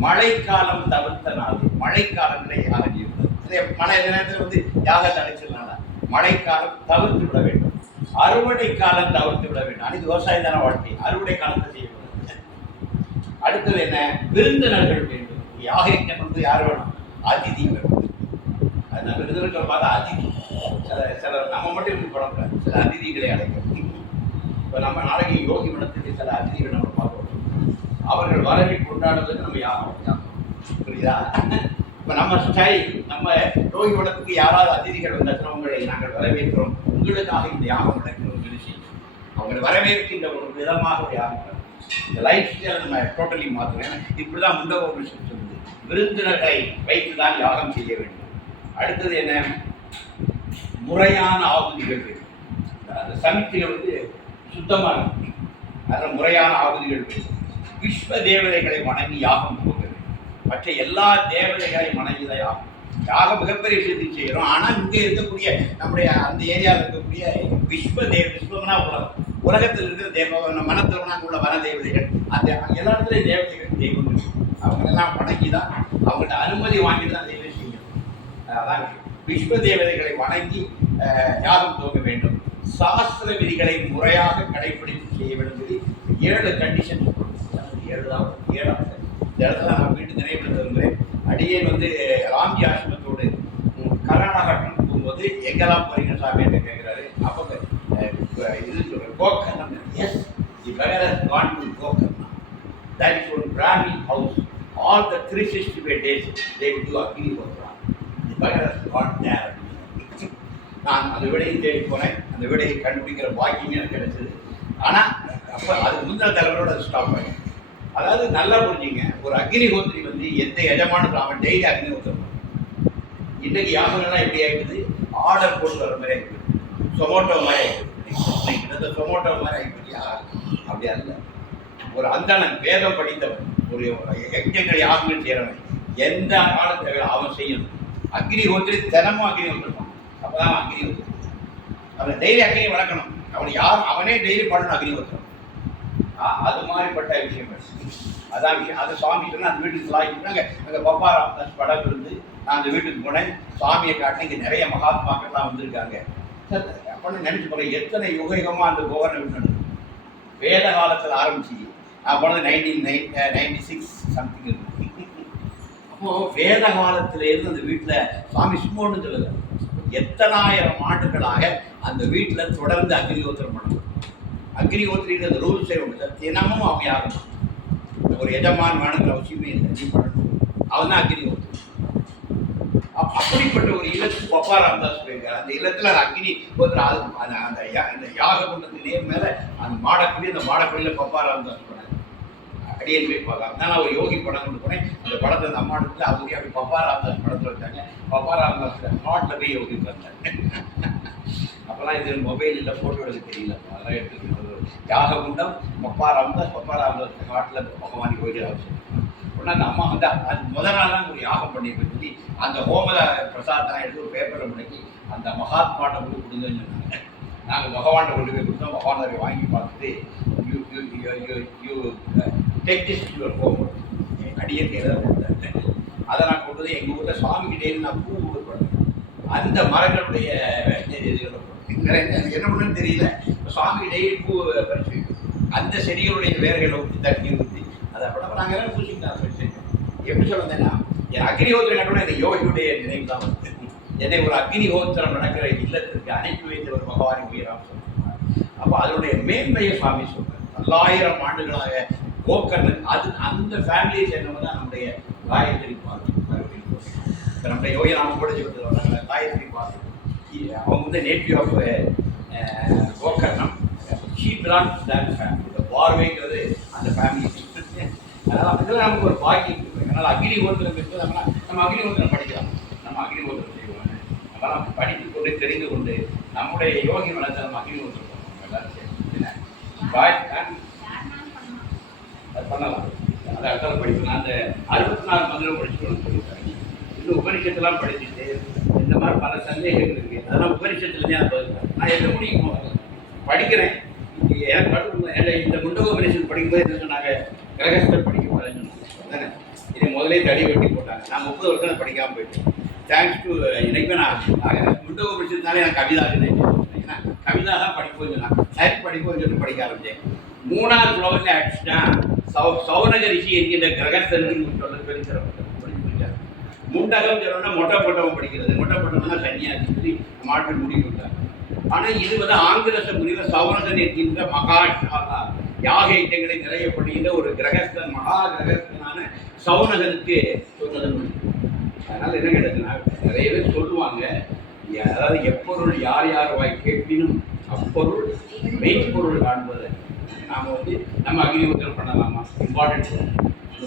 மழைக்காலம் தவிர்த்த நாள். மழைக்காலத்தில் யாகம் செய்வது. மழை நேரத்தில் வந்து யாகத்தை அழைச்சிடலாம். மழைக்காலம் தவிர்த்து விட வேண்டும். அறுவடை காலம் தவிர்த்து விட வேண்டும். அன்னைக்கு விவசாயம் தானே வாழ்க்கை. அறுவடை காலத்தை செய்யக்கூடாது. அடுத்தது என்ன, விருந்தினர்கள் வேண்டும். யாகம் வந்து யார் வேணும்? அதிதி வேணும். அது நம்ம இருக்கிற பார்த்தா அதிதி சில நம்ம மட்டும் இப்படி படக்கூடாது, சில அதிதிகளை அழைக்கும். இப்போ நம்ம நாளைக்கு யோகி மடத்துக்கு சில அதிதிகளை நம்ம பார்க்கணும். அவர்கள் வரவை கொண்டாடுவதற்கு நம்ம யாகம், புரியுதா? இப்போ நம்ம ஸ்டைல், நம்ம யோகி மடத்துக்கு யாராவது அதிதிகள் வந்தாச்சுன்னா உங்களை நாங்கள் வரவேற்கிறோம், உங்களுக்காக இந்த யாகம் நடக்கிறோம் சொல்லி அவங்களை வரவேற்கின்ற ஒரு விதமாக ஒரு யாகம். இந்த லைஃப் ஸ்டைலை நம்ம டோட்டலி மாற்றுறோம். இப்படி தான் முண்டகோபுரம் சொல்லுது, விருந்தினர்களை வைத்து தான் யாகம் செய்ய வேண்டும். அடுத்தது என்ன? முறையான ஆகுதிகள் வேண்டும். அந்த சமித்திகள் வந்து சுத்தமாக இருக்கும், அதில் முறையான ஆகுதிகள் வேண்டும். விஸ்வ தேவதைகளை வணங்கி யாகம் போக வேண்டும். மற்ற எல்லா தேவதைகளையும் வணங்கி தான் யாகம். யாகம் மிகப்பெரிய விஷயத்தை செய்கிறோம். ஆனால் இங்கே இருக்கக்கூடிய நம்முடைய அந்த ஏரியாவில் இருக்கக்கூடிய விஸ்வம்னா உலகம், உலகத்தில் இருக்கிற தேவ மனத்தில் அங்கே உள்ள வன தேவதைகள், அந்த எல்லா இடத்துலையும் தேவதைகள் தெய்வம் அவங்களெல்லாம் வணங்கி தான், அவங்கள்ட்ட அனுமதி வாங்கிட்டு தான் தெய்வம் செய்யணும். அதான் விஸ்வ தேவதைகளை வணங்கி யாகம் துவங்க வேண்டும். சாஸ்திர விதிகளை முறையாக கடைபிடித்து செய்ய வேண்டும். 7 கண்டிஷன். 7வது இந்த இடத்துல நான் வீட்டு நினைவுபடுத்த விரும்புகிறேன். அடியேன் வந்து ராம்ஜி ஆசிரமத்தோடு கர்நாடகா போகும்போது எங்கெல்லாம் போறீங்க சாமி என்று கேட்குறாரு. அப்போ இது சொல்கிறேன், Gokarna. Yes, the beggar has gone to Gokarna. That is one Brahmin house. All the 365 days they will do Agnihotra. The beggar has gone there. நான் அந்த விடையை தேடி போனேன். அந்த விடையை கண்டுபிடிக்கிற பாக்கியமே எனக்கு கிடைச்சது. ஆனால் அப்போ அதுக்கு முந்தின தலைவரோட அது ஸ்டாப் பண்ணேன். அதாவது நல்லா புரிஞ்சுங்க, ஒரு அக்னிஹோத்திரி வந்து எந்த எஜமான அவன் டெய்லி அக்னிஹோத்திரம். இன்றைக்கு யாகங்கள்லாம் எப்படி ஆகிடுது? ஆர்டர் போட்டு வர மாதிரி ஆகிடுது, சொமோட்டோ மாதிரி ஆகிடுது. சொமோட்டோ மாதிரி ஆகிடுது. அப்படி அல்ல. ஒரு அந்தணன் வேதம் படித்தவன், ஒரு யஜ்ஞங்கள் யாகங்கள் செய்கிறவன், எந்த ஆளும் தேவை அவன் செய்யணும். அக்னிஹோத்திரி தினமும் அக்னிஹோத்திரம். அப்போதான் அவன் அக்னிஹோத்திரி. அவன் டெய்லி அக்னி வளர்க்கணும். அவனே டெய்லி பண்ணணும் அக்னிஹோத்திரம். அது மாதிரிப்பட்ட விஷயம். அதான் விஷயம். அது சுவாமி சொன்னால் அந்த வீட்டுக்கு லாய்க்கிட்டாங்க. அங்கே பப்பா ராமதாஸ் படம் இருந்து நான் அந்த வீட்டுக்கு போனேன். சுவாமியை காட்டினேன். இங்கே நிறைய மகாத்மாக்கள்லாம் வந்திருக்காங்க. அப்படின்னு நினச்சி போகிறேன், எத்தனை யுகமாக அந்த கோவர்ண வீட்டு வேத காலத்தில் ஆரம்பிச்சு நான் போனது 1996 சம்திங் இருக்கு. அப்போது வேத காலத்திலேருந்து அந்த வீட்டில் சுவாமி சும்மான்னு சொல்லுது, எத்தனாயிரம் ஆண்டுகளாக அந்த வீட்டில் தொடர்ந்து அக்னிஹோத்திரம் பண்ணணும். அக்னிஹோத்திரிங்கிற அந்த ரூல்ஸே உண்டு. தினமும் அவன் யாகணும். ஒரு எஜமான் வேணுங்கிற அவசியமே இல்லை, நீ பண்ணணும். அவன் தான் அக்னிஹோத்திரி. அப்படிப்பட்ட ஒரு இல்லத்துக்கு பப்பா ராமதாஸ் போயிருக்காரு. அந்த இல்லத்தில் அந்த அக்னிஹோத்திரம் அந்த யாக குண்டத்திலேயே மேலே அந்த மாடக்குடியில் பப்பா ராமதாஸ் போனார். அடியேன் போய் பார்க்கலாம். நான் ஒரு யோகி படம் கொண்டு போனேன். அந்த படத்தை அந்த அம்மா இடத்துல அவங்க அப்படி பப்பா ராமதாஸ் படத்தில் வச்சாங்க. பப்பா ராமதாஸ் ஹார்ட்டில் போய் யோகி பண்ணாங்க. அப்போல்லாம் இது மொபைல் இல்லை, ஃபோட்டோ எடுக்க தெரியல. அதெல்லாம் எடுத்துக்கிட்டு யாக குண்டம் பப்பா ராமதாஸ் ஹார்ட்டில் பகவானி கோயில் அவசியம். உடனே அந்த அம்மா வந்து அது முதல் நாள் தான் ஒரு யாகம் பண்ணி சொல்லி அந்த ஹோம பிரசாதம் எடுத்து ஒரு பேப்பரில் முடக்கி அந்த மகாத்மாட்ட கொண்டு கொடுங்கன்னு சொன்னாங்க. நாங்கள் பகவான்கிட்ட கொண்டு போய் கொடுத்தோம். பகவான் அதை வாங்கி பார்த்துட்டு you take this to your home அடியேன் எதாவது கொடுத்தாங்க. அதை நான் கொண்டு வந்து எங்கள் ஊரில் சுவாமிகிட்டே நான் பூ கொடுப்பேன். அந்த மரங்களுடைய இதுகளை எனக்கு என்ன பண்ணுன்னு தெரியல. சுவாமி டெய்லி பூ பறிச்சு வைக்கும். அந்த செடிகளுடைய வேர்களை ஊற்றி தண்ணி ஊற்றி அதை அப்போ நாங்கள் எல்லாம் பூசிக்கிட்டாங்க. எப்படி சொல்லுறேன்னா, என் அக்னிஹோத்திரம் கட்டணும் எனக்கு யோகியுடைய நினைவு தான் வந்து என்னை ஒரு அக்னிஹோத்திரம் நடக்கிற இல்லத்திற்கு அனுப்பி வைத்தவர் பகவானி உயிராம் சொல்லுவார். அப்போ அதனுடைய மேன்மையை சுவாமி சொல்றார். 1000 ஆண்டுகளாக கோக்கர்ணன் அது அந்த ஃபேமிலியை சேர்ந்தவங்க தான் நம்முடைய காயத்ரி பாட்டு. இப்போ நம்முடைய யோகி நாம கூட சொல்லுவாங்க காயத்ரி பாட்டு. அவங்க வந்து native of Gokarnam. She belongs that family. இந்த பார்வைங்கிறது அந்த ஃபேமிலி. அதனால் இதெல்லாம் நமக்கு ஒரு பாக்கியம் இருக்குது. அதனால் அக்னிஹோத்திரம் இருக்குது. நம்ம அக்னிஹோத்திரம் படிக்கலாம், நம்ம அக்னிஹோத்திரம் செய்வோம். அதெல்லாம் படித்து கொண்டு தெரிந்து கொண்டு நம்முடைய யோகி வளர்த்த நம்ம அக்னிஹோத்திரம் பண்ணுவோம். எல்லாரும் சேர்ந்து அது பண்ணலாம். அந்த இடத்துல படிக்கணும். அந்த 64 மந்திரம் படிச்சுக்கணும்னு சொல்லியிருக்காங்க. இன்னும் உபனிஷத்துலாம் படிச்சுட்டு இந்த மாதிரி பல சந்தேகங்கள் இருக்குது. அதெல்லாம் உபனிஷத்துலேயே நான் பதில் நான் எந்த முடியும் படிக்கிறேன். எனக்கு மட்டும் இந்த முண்டகோபனிஷத்து படிக்கும்போது என்ன சொன்னாங்க, கிரகஸ்தர் படிக்க போகிறேன்னு சொன்னாங்க. இதை முதலே தடி வெட்டி போட்டாங்க. நான் 30 வருஷம் படிக்காமல் போயிட்டேன். தேங்க்ஸ் டு எனக்குமே நான் முண்டகோபனிஷத்துனாலே நான் கவிதா ஏன்னா கவிதா தான் படிப்போம் சொன்னான். சரி படிப்போம்னு சொல்லி படிக்க ஆரம்பித்தேன். 3வது ஃப்ளோரில் அடிச்சுட்டா சௌனக ரிஷி என்கின்ற கிரகஸ்தர்கள் சொல்ல சொல்லி தரப்பட்டது. முண்டகம் சொன்னா மொட்டை போட்டவன் படிக்கிறது, மொட்டை போட்டவன் தான் சன்னியாசி சொல்லி மாற்றி முடிவுட்டார். ஆனால் இது வந்து ஆங்கிலச முறையில் சவணசன் என்கின்ற மகாஷாலா யாக யஜ்ஞங்களை நிறைய பண்ணுகின்ற ஒரு கிரகஸ்தன், மகா கிரகஸ்தனான சவுனகனுக்கு சொன்னது. அதனால என்ன கேட்டதுன்னா, நிறைய பேர் சொல்லுவாங்க, அதாவது எப்பொருள் யார் யார் வாய் கேட்பினும் அப்பொருள் மெய்ப்பொருள் காண்பது. நாம் வந்து நம்ம அக்னிஹோத்திரம் பண்ணலாமா, இம்பார்ட்டன்ட்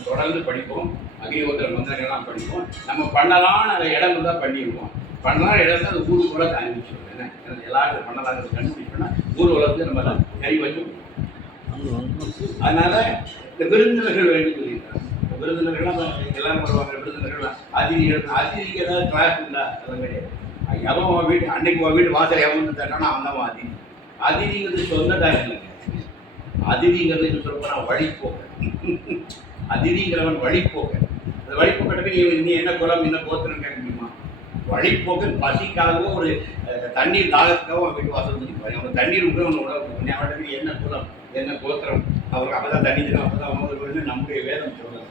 தொடர்ந்து படிப்போம், அக்னிஹோத்திர மந்திரங்கள்லாம் படிப்போம். நம்ம பண்ணலாம்னு அந்த இடம் தான் பண்ணிடுவோம், பண்ணலாம் இடம் தான் அது ஊர் போல காண்பிச்சிடும். என்ன எல்லாரும் பண்ணலாம் கண்டுபிடிச்சோம்னா ஊர் உலகத்தை நம்ம கை வச்சு. அதனால இந்த விருந்தினர்கள் வேண்டி சொல்லியிருக்காங்க. விருந்தினர்கள்லாம் எல்லாரும் வருவாங்க. விருந்தினர்கள் அதிதிக்கு ஏதாவது கிளாஸ் உண்டா? அதெல்லாம் கிடையாது. எவன் வீட்டு அன்னைக்கு வீட்டு வாசல் எவன் வந்து தட்டானா அவன் தான் அதிதி. அதிதிங்கிறது சொந்தக்காரன் இல்லைங்க. அதிதிங்கிறது சொல்ல வழிபோக்க. அதிதிங்கிறவன் வழிபோக்க. அந்த வழிபோக்கிட்ட நீ என்ன குலம் என்ன கோத்திரம் கேட்க முடியுமா? வழிபோக்கன் பசிக்காகவோ ஒரு தண்ணீர் தாகத்துக்காகவோ அவன் வீட்டு வாசல் வந்து அவன் தண்ணீர் விட்டு அவன் உணவு அவனுக்கு என்ன குலம் என்ன கோத்திரம் அவருக்கு அப்பதான் தண்ணி தரும், அப்பதான் அவங்களுக்கு நம்முடைய வேதம் சொல்லுவாங்க.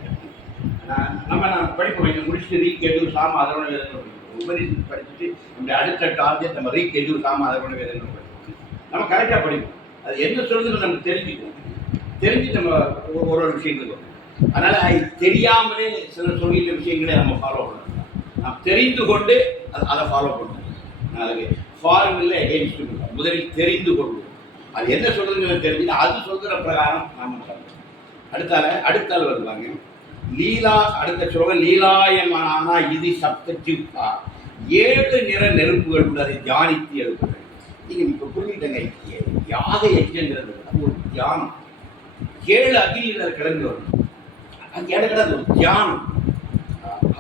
நான் படிப்பு வைக்க முடிச்சுட்டு ரீகேஜூர் சாம அதரோட வேதங்கள் உபநிஷத்து படிச்சுட்டு நம்முடைய அடுத்த டார்கெட் நம்ம ரீகேஜூர் சாம அதரோட வேதங்கள் படிப்போம். நம்ம கரெக்டாக படிப்போம். அது என்ன சொல்றதுன்னு நமக்கு தெரிஞ்சுக்குவோம். தெரிஞ்சு நம்ம ஒரு விஷயங்கள் வரும். அதனால தெரியாமலே சில சொல்கிற விஷயங்களை நம்ம ஃபாலோ பண்ணணும். நாம் தெரிந்து கொண்டு அதை ஃபாலோ பண்ணணும். அதுக்கு ஃபார்மில் எகெயின்ஸ்ட் முதலில் தெரிந்து கொள்வோம். அது என்ன சொல்றதுன்னு தெரிஞ்சு அது சொல்கிற பிரகாரம் நாம சொல்லணும். அடுத்தால் வருவாங்க லீலா. அடுத்த சொல்ல லீலாயமானா இது சப்தா 7 நிற நெருப்புகள் உள்ள அதை தியானித்து எழுதுறது. நீங்க இப்ப புரிஞ்சுட்டங்க, யாக யஜ்ஞங்கிறது ஒரு தியானம். 7 அக்னியில் கிளம்பி வரணும். அது கிடையாது ஒரு தியானம்.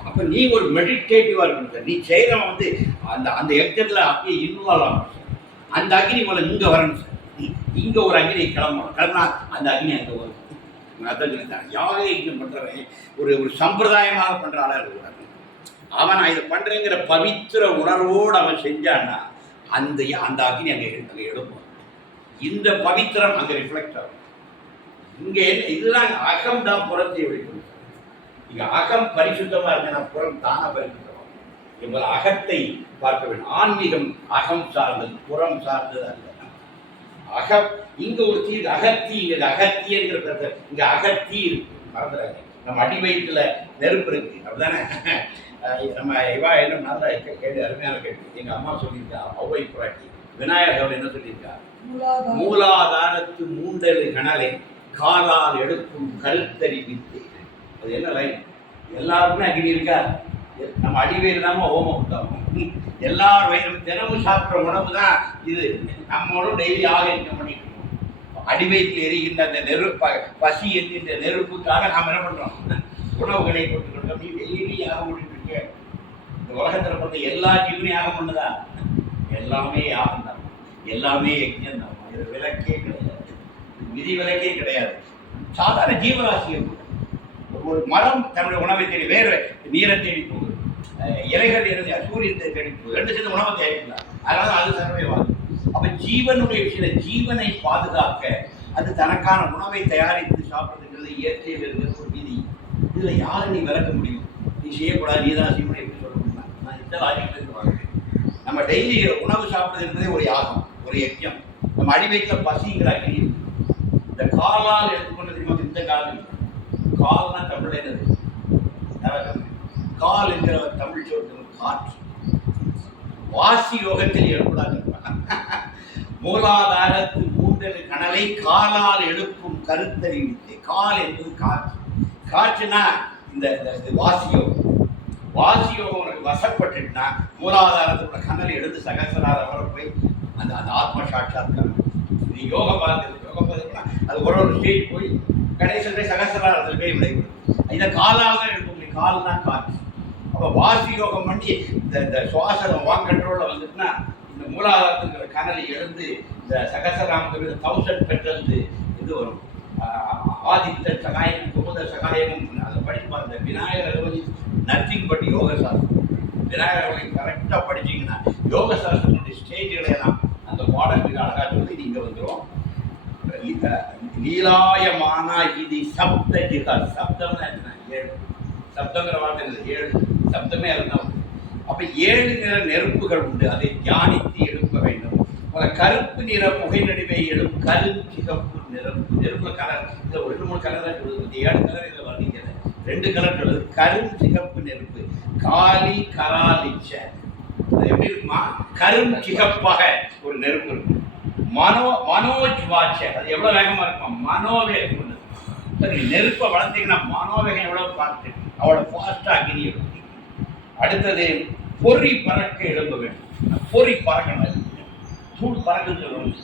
அப்ப நீ ஒரு மெடிடேட்டிவா இருக்கணும் சார். நீ செய்யறவன் வந்து அந்த யஜ்ஞத்துல அப்படியே இன்வால்வ் ஆகணும் சார். அந்த அக்னி போல இங்க வரணும் சார். இங்க ஒரு அக்னி கிளம்பினா அந்த அக்னி அங்க வரும். அதான் சொல்லிட்டாங்க, யாக யஜ்ஞம் பண்றவன் ஒரு சம்பிரதாயமாக பண்ற ஆளா இருக்கக்கூடாது. அவன் நான் இதை பண்றேங்கிற பவித்திர உணர்வோடு அவன் செஞ்சான்னா அந்த அக்னி அங்கே எடுப்போம். இந்த பவித்திரம் அங்கே ரிஃப்ளெக்ட் ஆகும். இங்க இதுதான் அகம் தான் புறத்தை வெளிப்படுத்தும். இங்க அகம் பரிசுத்தமா இருக்குன்னா புறம் தானா பரிசுத்தமா. இவங்க அகத்தை பார்க்க வேண்டும். ஆன்மீகம் அகம் சார்ந்தது, புறம் சார்ந்தது அல்ல. அகம் இங்க ஒரு தீ அகத்தி, இங்க அகத்தியங்கிற இங்க அகத்தி இருக்கு. மறந்துடாங்க, நம்ம அடி வயிற்றுல நெருப்பு இருக்கு அப்படிதானே. நம்ம இவா என்ன நல்லா கேட்டு அருமையான கேட்டு எங்க அம்மா சொல்லியிருக்கா, ஒவ்வை புராட்டி விநாயகர் என்ன சொல்லியிருக்கா, மூலாதாரத்து மூண்டலு கணலை காலால் எடுக்கும் கருத்தறி வித்து. அது என்ன லைன்? எல்லாருக்குமே அக்னி இருக்கா? நம்ம அடிவயிறு தாம ஓமம் கொடுத்தாமோ எல்லாரும் வயிறு தினமும் சாப்பிட்ற உணவு தான் இது. நம்மளும் டெய்லி ஆகிருக்க பண்ணிட்டு இருக்கோம். அடிவயிற்றில் எரிகின்ற அந்த நெருப்பு பசி என்கின்ற நெருப்புக்காக நாம் என்ன பண்றோம்? உணவுகளை போட்டுக்கிட்டோம். நீ டெய்லி யாக முடிட்டு இருக்க. இந்த உலகத்தில் பிறந்த எல்லா ஜீவனையும் யாக பண்ணுதா? எல்லாமே யாகம் தான், எல்லாமே யஜ்ஞம் தான். இது விளக்கே கிடையாது, விதி விலக்கே கிடையாது. சாதாரண ஜீவராசிகள் ஒரு மரம் தன்னுடைய உணவை தேடி வேறு நீரை தேடி போகுது, இலைகள் இருந்து சூரியத்தை தேடி போகுது, 2 சேர்ந்து உணவை தேடிக்கலாம். அதனால அது சர்வைவாகும். அப்ப ஜீவனுடைய விஷயம், ஜீவனை பாதுகாக்க அது தனக்கான உணவை தயாரித்து சாப்பிடுறதுங்கிறது இயற்கையில் இருக்கிற ஒரு விதி. இதுல யாரை நீ விளக்க முடியும்? நீ செய்யக்கூடாது, நீ தான் செய்யணும் எப்படி சொல்ல முடியுமா? நான் இந்த லாஜிக்ல இருந்து வாழ்க்கை. நம்ம டெய்லி உணவு சாப்பிடுறது என்பதே ஒரு யாகம், ஒரு யஜ்ஞம். நம்ம அடிவயிற்றுல பசிங்கிற அக்னி. இந்த காலால் எடுத்துக்கொண்டு தெரியுமா? இந்த காலம் கால்னா தமிழ் என்னது? கால் என்கிற தமிழ் சொல்றது காற்று. வாசி யோகத்தில் எழுப்படாது. மூலாதாரத்து மூண்டலு கணலை காலால் எழுப்பும் கருத்தறிவித்து. கால் என்பது காற்று. காற்றுனா இந்த வாசி யோகம். வாசி யோகம் உனக்கு வசப்பட்டுனா மூலாதாரத்தோட கணலை எடுத்து சகசரார வர போய் அந்த ஆத்ம சாட்சாத்காரம். நீ யோகம் பார்த்ததுன்னா அது ஒரு ஸ்டேஜ் போய் கடைசி சகசராரத்தில் போய் விளைவு. இதை காலால் தான் எடுக்க முடியும். கால் தான் காற்று. அப்போ வாசி யோகம் பண்ணி இந்த சுவாசம் வாங் கண்ட்ரோலில் வந்துட்டுனா இந்த மூலாதாரத்துங்கிற கனலை எழுந்து இந்த சகசராமங்கிறது 1000 பெற்றது இது வரும். ஆதித்த சகாயம் குமுத சகாயமும் அதை படிப்பா. இந்த விநாயகர் அலுவலி நத்திங் பட் யோக சாஸ்திரம். விநாயகர் அலுவலி கரெக்டாக படிச்சிங்கன்னா யோக சாஸ்திரத்தினுடைய ஸ்டேஜ்களை எல்லாம் அந்த பாடம் மிக அழகாக சொல்லி நீங்கள் வந்துடும். லீலாயமானா இது சப்த ஜிகா. சப்தம்னா என்ன? 7 சப்தங்கிற வார்த்தை 7 சப்தமே அதுதான். அப்ப 7 நிற நெருப்புகள் உண்டு, அதை தியானித்து எழுப்ப வேண்டும். கருப்பு நிற புகை நடுவே எழும் கருஞ்சிகப்பு நெருப்புல கலர், இதை 2-3 கலர் தான் சொல்லுது, 7 கலர் இதில் வர்ணிக்கிறது. 2 கலர் சொல்லுது. கருஞ்சிகப்பு நெருப்பு காலி கராலிச்ச, அது எப்படி இருக்குமா? கருஞ்சிகப்பாக ஒரு நெருப்பு இருக்கும். மனோஜ் வாட்ச, அது எவ்வளவு வேகமா இருக்குமா? மனோவேகம் உள்ளது. சரி, நெருப்பை வளர்த்தீங்கன்னா மனோவேகம் எவ்வளவு பார்த்து அவ்வளவு ஃபாஸ்டா அக்னி இருக்கும். அடுத்தது பொறி பறக்க எழும்ப வேண்டும். பொறி பறக்கணும், தூள் பறக்குன்னு சொல்லணும்.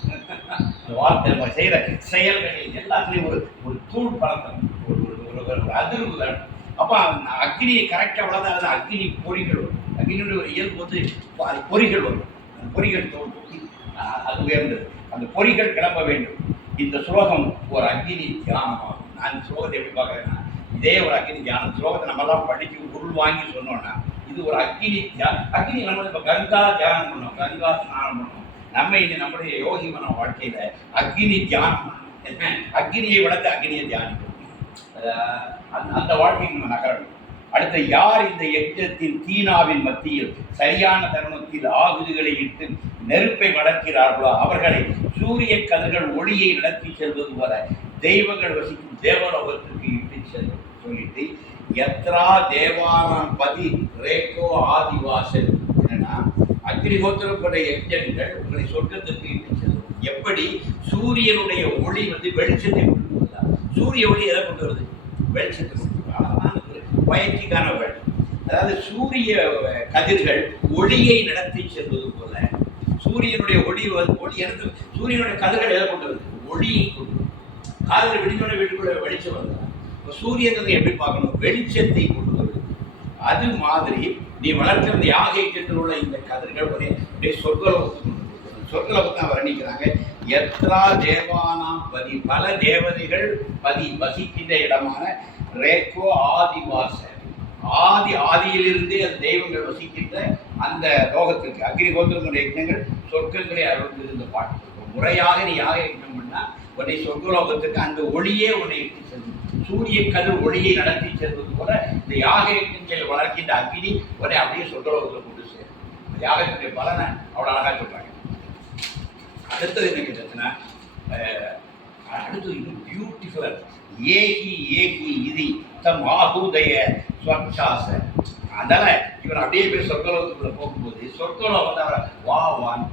வார்த்தை நம்ம செய்யற செயல்களில் எல்லாத்துலேயும் ஒரு தூள் பறக்கணும், ஒரு அதிர்வு வேணும். அப்போ அக்னியை கரெக்டாக வளர்ந்தா அது அக்னி பொறிகள் வரும். அக்னியுடைய ஒரு இயல்பு வந்து பொறிகள் வரும். அந்த பொறிகள் தோன்றும், அது உயர்ந்தது. அந்த பொறிகள் கிளம்ப வேண்டும். இந்த ஸ்லோகம் ஒரு அக்னி தியானமாகும். நான் இந்த ஸ்லோகத்தை எப்படி பார்க்குறேன்னா, இதே ஒரு அக்னி தியானம். ஸ்லோகத்தை நம்மலாம் படித்து உருள் வாங்கி சொன்னோன்னா இது ஒரு அக்னி தியானம். அக்னி நம்ம இப்போ கங்கா தியானம் பண்ணோம், கங்கா ஸ்நானம் பண்ணோம். நம்ம இனி நம்முடைய யோகி மன வாழ்க்கையில அக்னி தியானம் என்ன, அக்னியை வளர்த்து அக்னியை தியானிக்கணும். அந்த வாழ்க்கைக்கு நம்ம நகரணும். அடுத்த, யார் இந்த யஜ்ஞத்தின் தீனாவின் மத்தியில் சரியான தருணத்தில் ஆகுதிகளை இட்டு நெருப்பை வளர்க்கிறார்களோ அவர்களை சூரிய கதிர்கள் ஒளியை நடத்தி செல்வது போல தெய்வங்கள் வசிக்கும் தேவலோகத்திற்கு இட்டு செல்லும் சொல்லிட்டு, எத்ரா தேவானாம் பதி ரேகோ ஆதிவாசல். என்னன்னா, அக்னிஹோத்திரப்பட்ட யஜ்ஞங்கள் உங்களை சொர்க்கத்திற்கு இட்டு செல்லும். எப்படி சூரியனுடைய ஒளி வந்து வெளிச்சத்தை கொண்டு வருதா? சூரிய ஒளி எதை கொண்டு வருது? வெளிச்சத்தை கொண்டு வருது. அதான் பயிற்சிக்கான வழி. அதாவது சூரிய கதிர்கள் ஒளியை நடத்தி செல்வது போல சூரியனுடைய ஒளி எனக்கு சூரியனுடைய கதிர்கள் எதை கொண்டு வருது? ஒளியை கொண்டு வருது. காலையில் விடிஞ்சோட வீட்டுக்குள்ள வெளிச்சம் வருது. இப்போ சூரியனை எப்படி பார்க்கணும்? வெளிச்சத்தை கொண்டு வருது. அது மாதிரி நீ வளர்க்கிற இந்த யாகத்தில் உள்ள இந்த கதிர்கள் அப்படியே சொர்க்கலோகத்துக்கு கொண்டு வருது. சொர்க்கலோகத்தை வர்ணிக்கிறாங்க. எத்ரா தேவானாம் பதி, பல தேவதைகள் பதி வசிக்கின்ற இடமான ரேகோ ஆதிவாச, ஆதியிலிருந்தே அந்த தெய்வங்கள் வசிக்கின்ற அந்த லோகத்திற்கு அக்னிஹோத்திரனுடைய யஜ்ஞங்கள் சொர்க்கங்களை அருள்ந்திருந்த பாட்டு. முறையாக நீ யாக யஜ்ஞம் பண்ணா உன்னை சொர்க்கலோகத்துக்கு அந்த ஒளியே உன்னை இட்டு செல்லும். சூரிய கதிர் ஒளியை நடத்தி செல்வது போல இந்த யாக யஜ்ஞங்கள் வளர்க்கின்ற அக்னி உன்னை அப்படியே சொர்க்கலோகத்தில் கொண்டு சேரும். இந்த யாகத்தினுடைய பலனை அவ்வளோ அழகாக சொல்றாங்க. அடுத்தது என்ன கேட்டதுன்னா, அடுத்தது இன்னும் பியூட்டிஃபுல்லா ஏகி ஏகி இது தம் ஆகுதய ஸ்வச்சாச. அதனால இவன் அப்படியே போய் சொர்க்கலோகத்துக்குள்ள போகும்போது சொர்க்கலோகம் வந்து அவரை வான்னு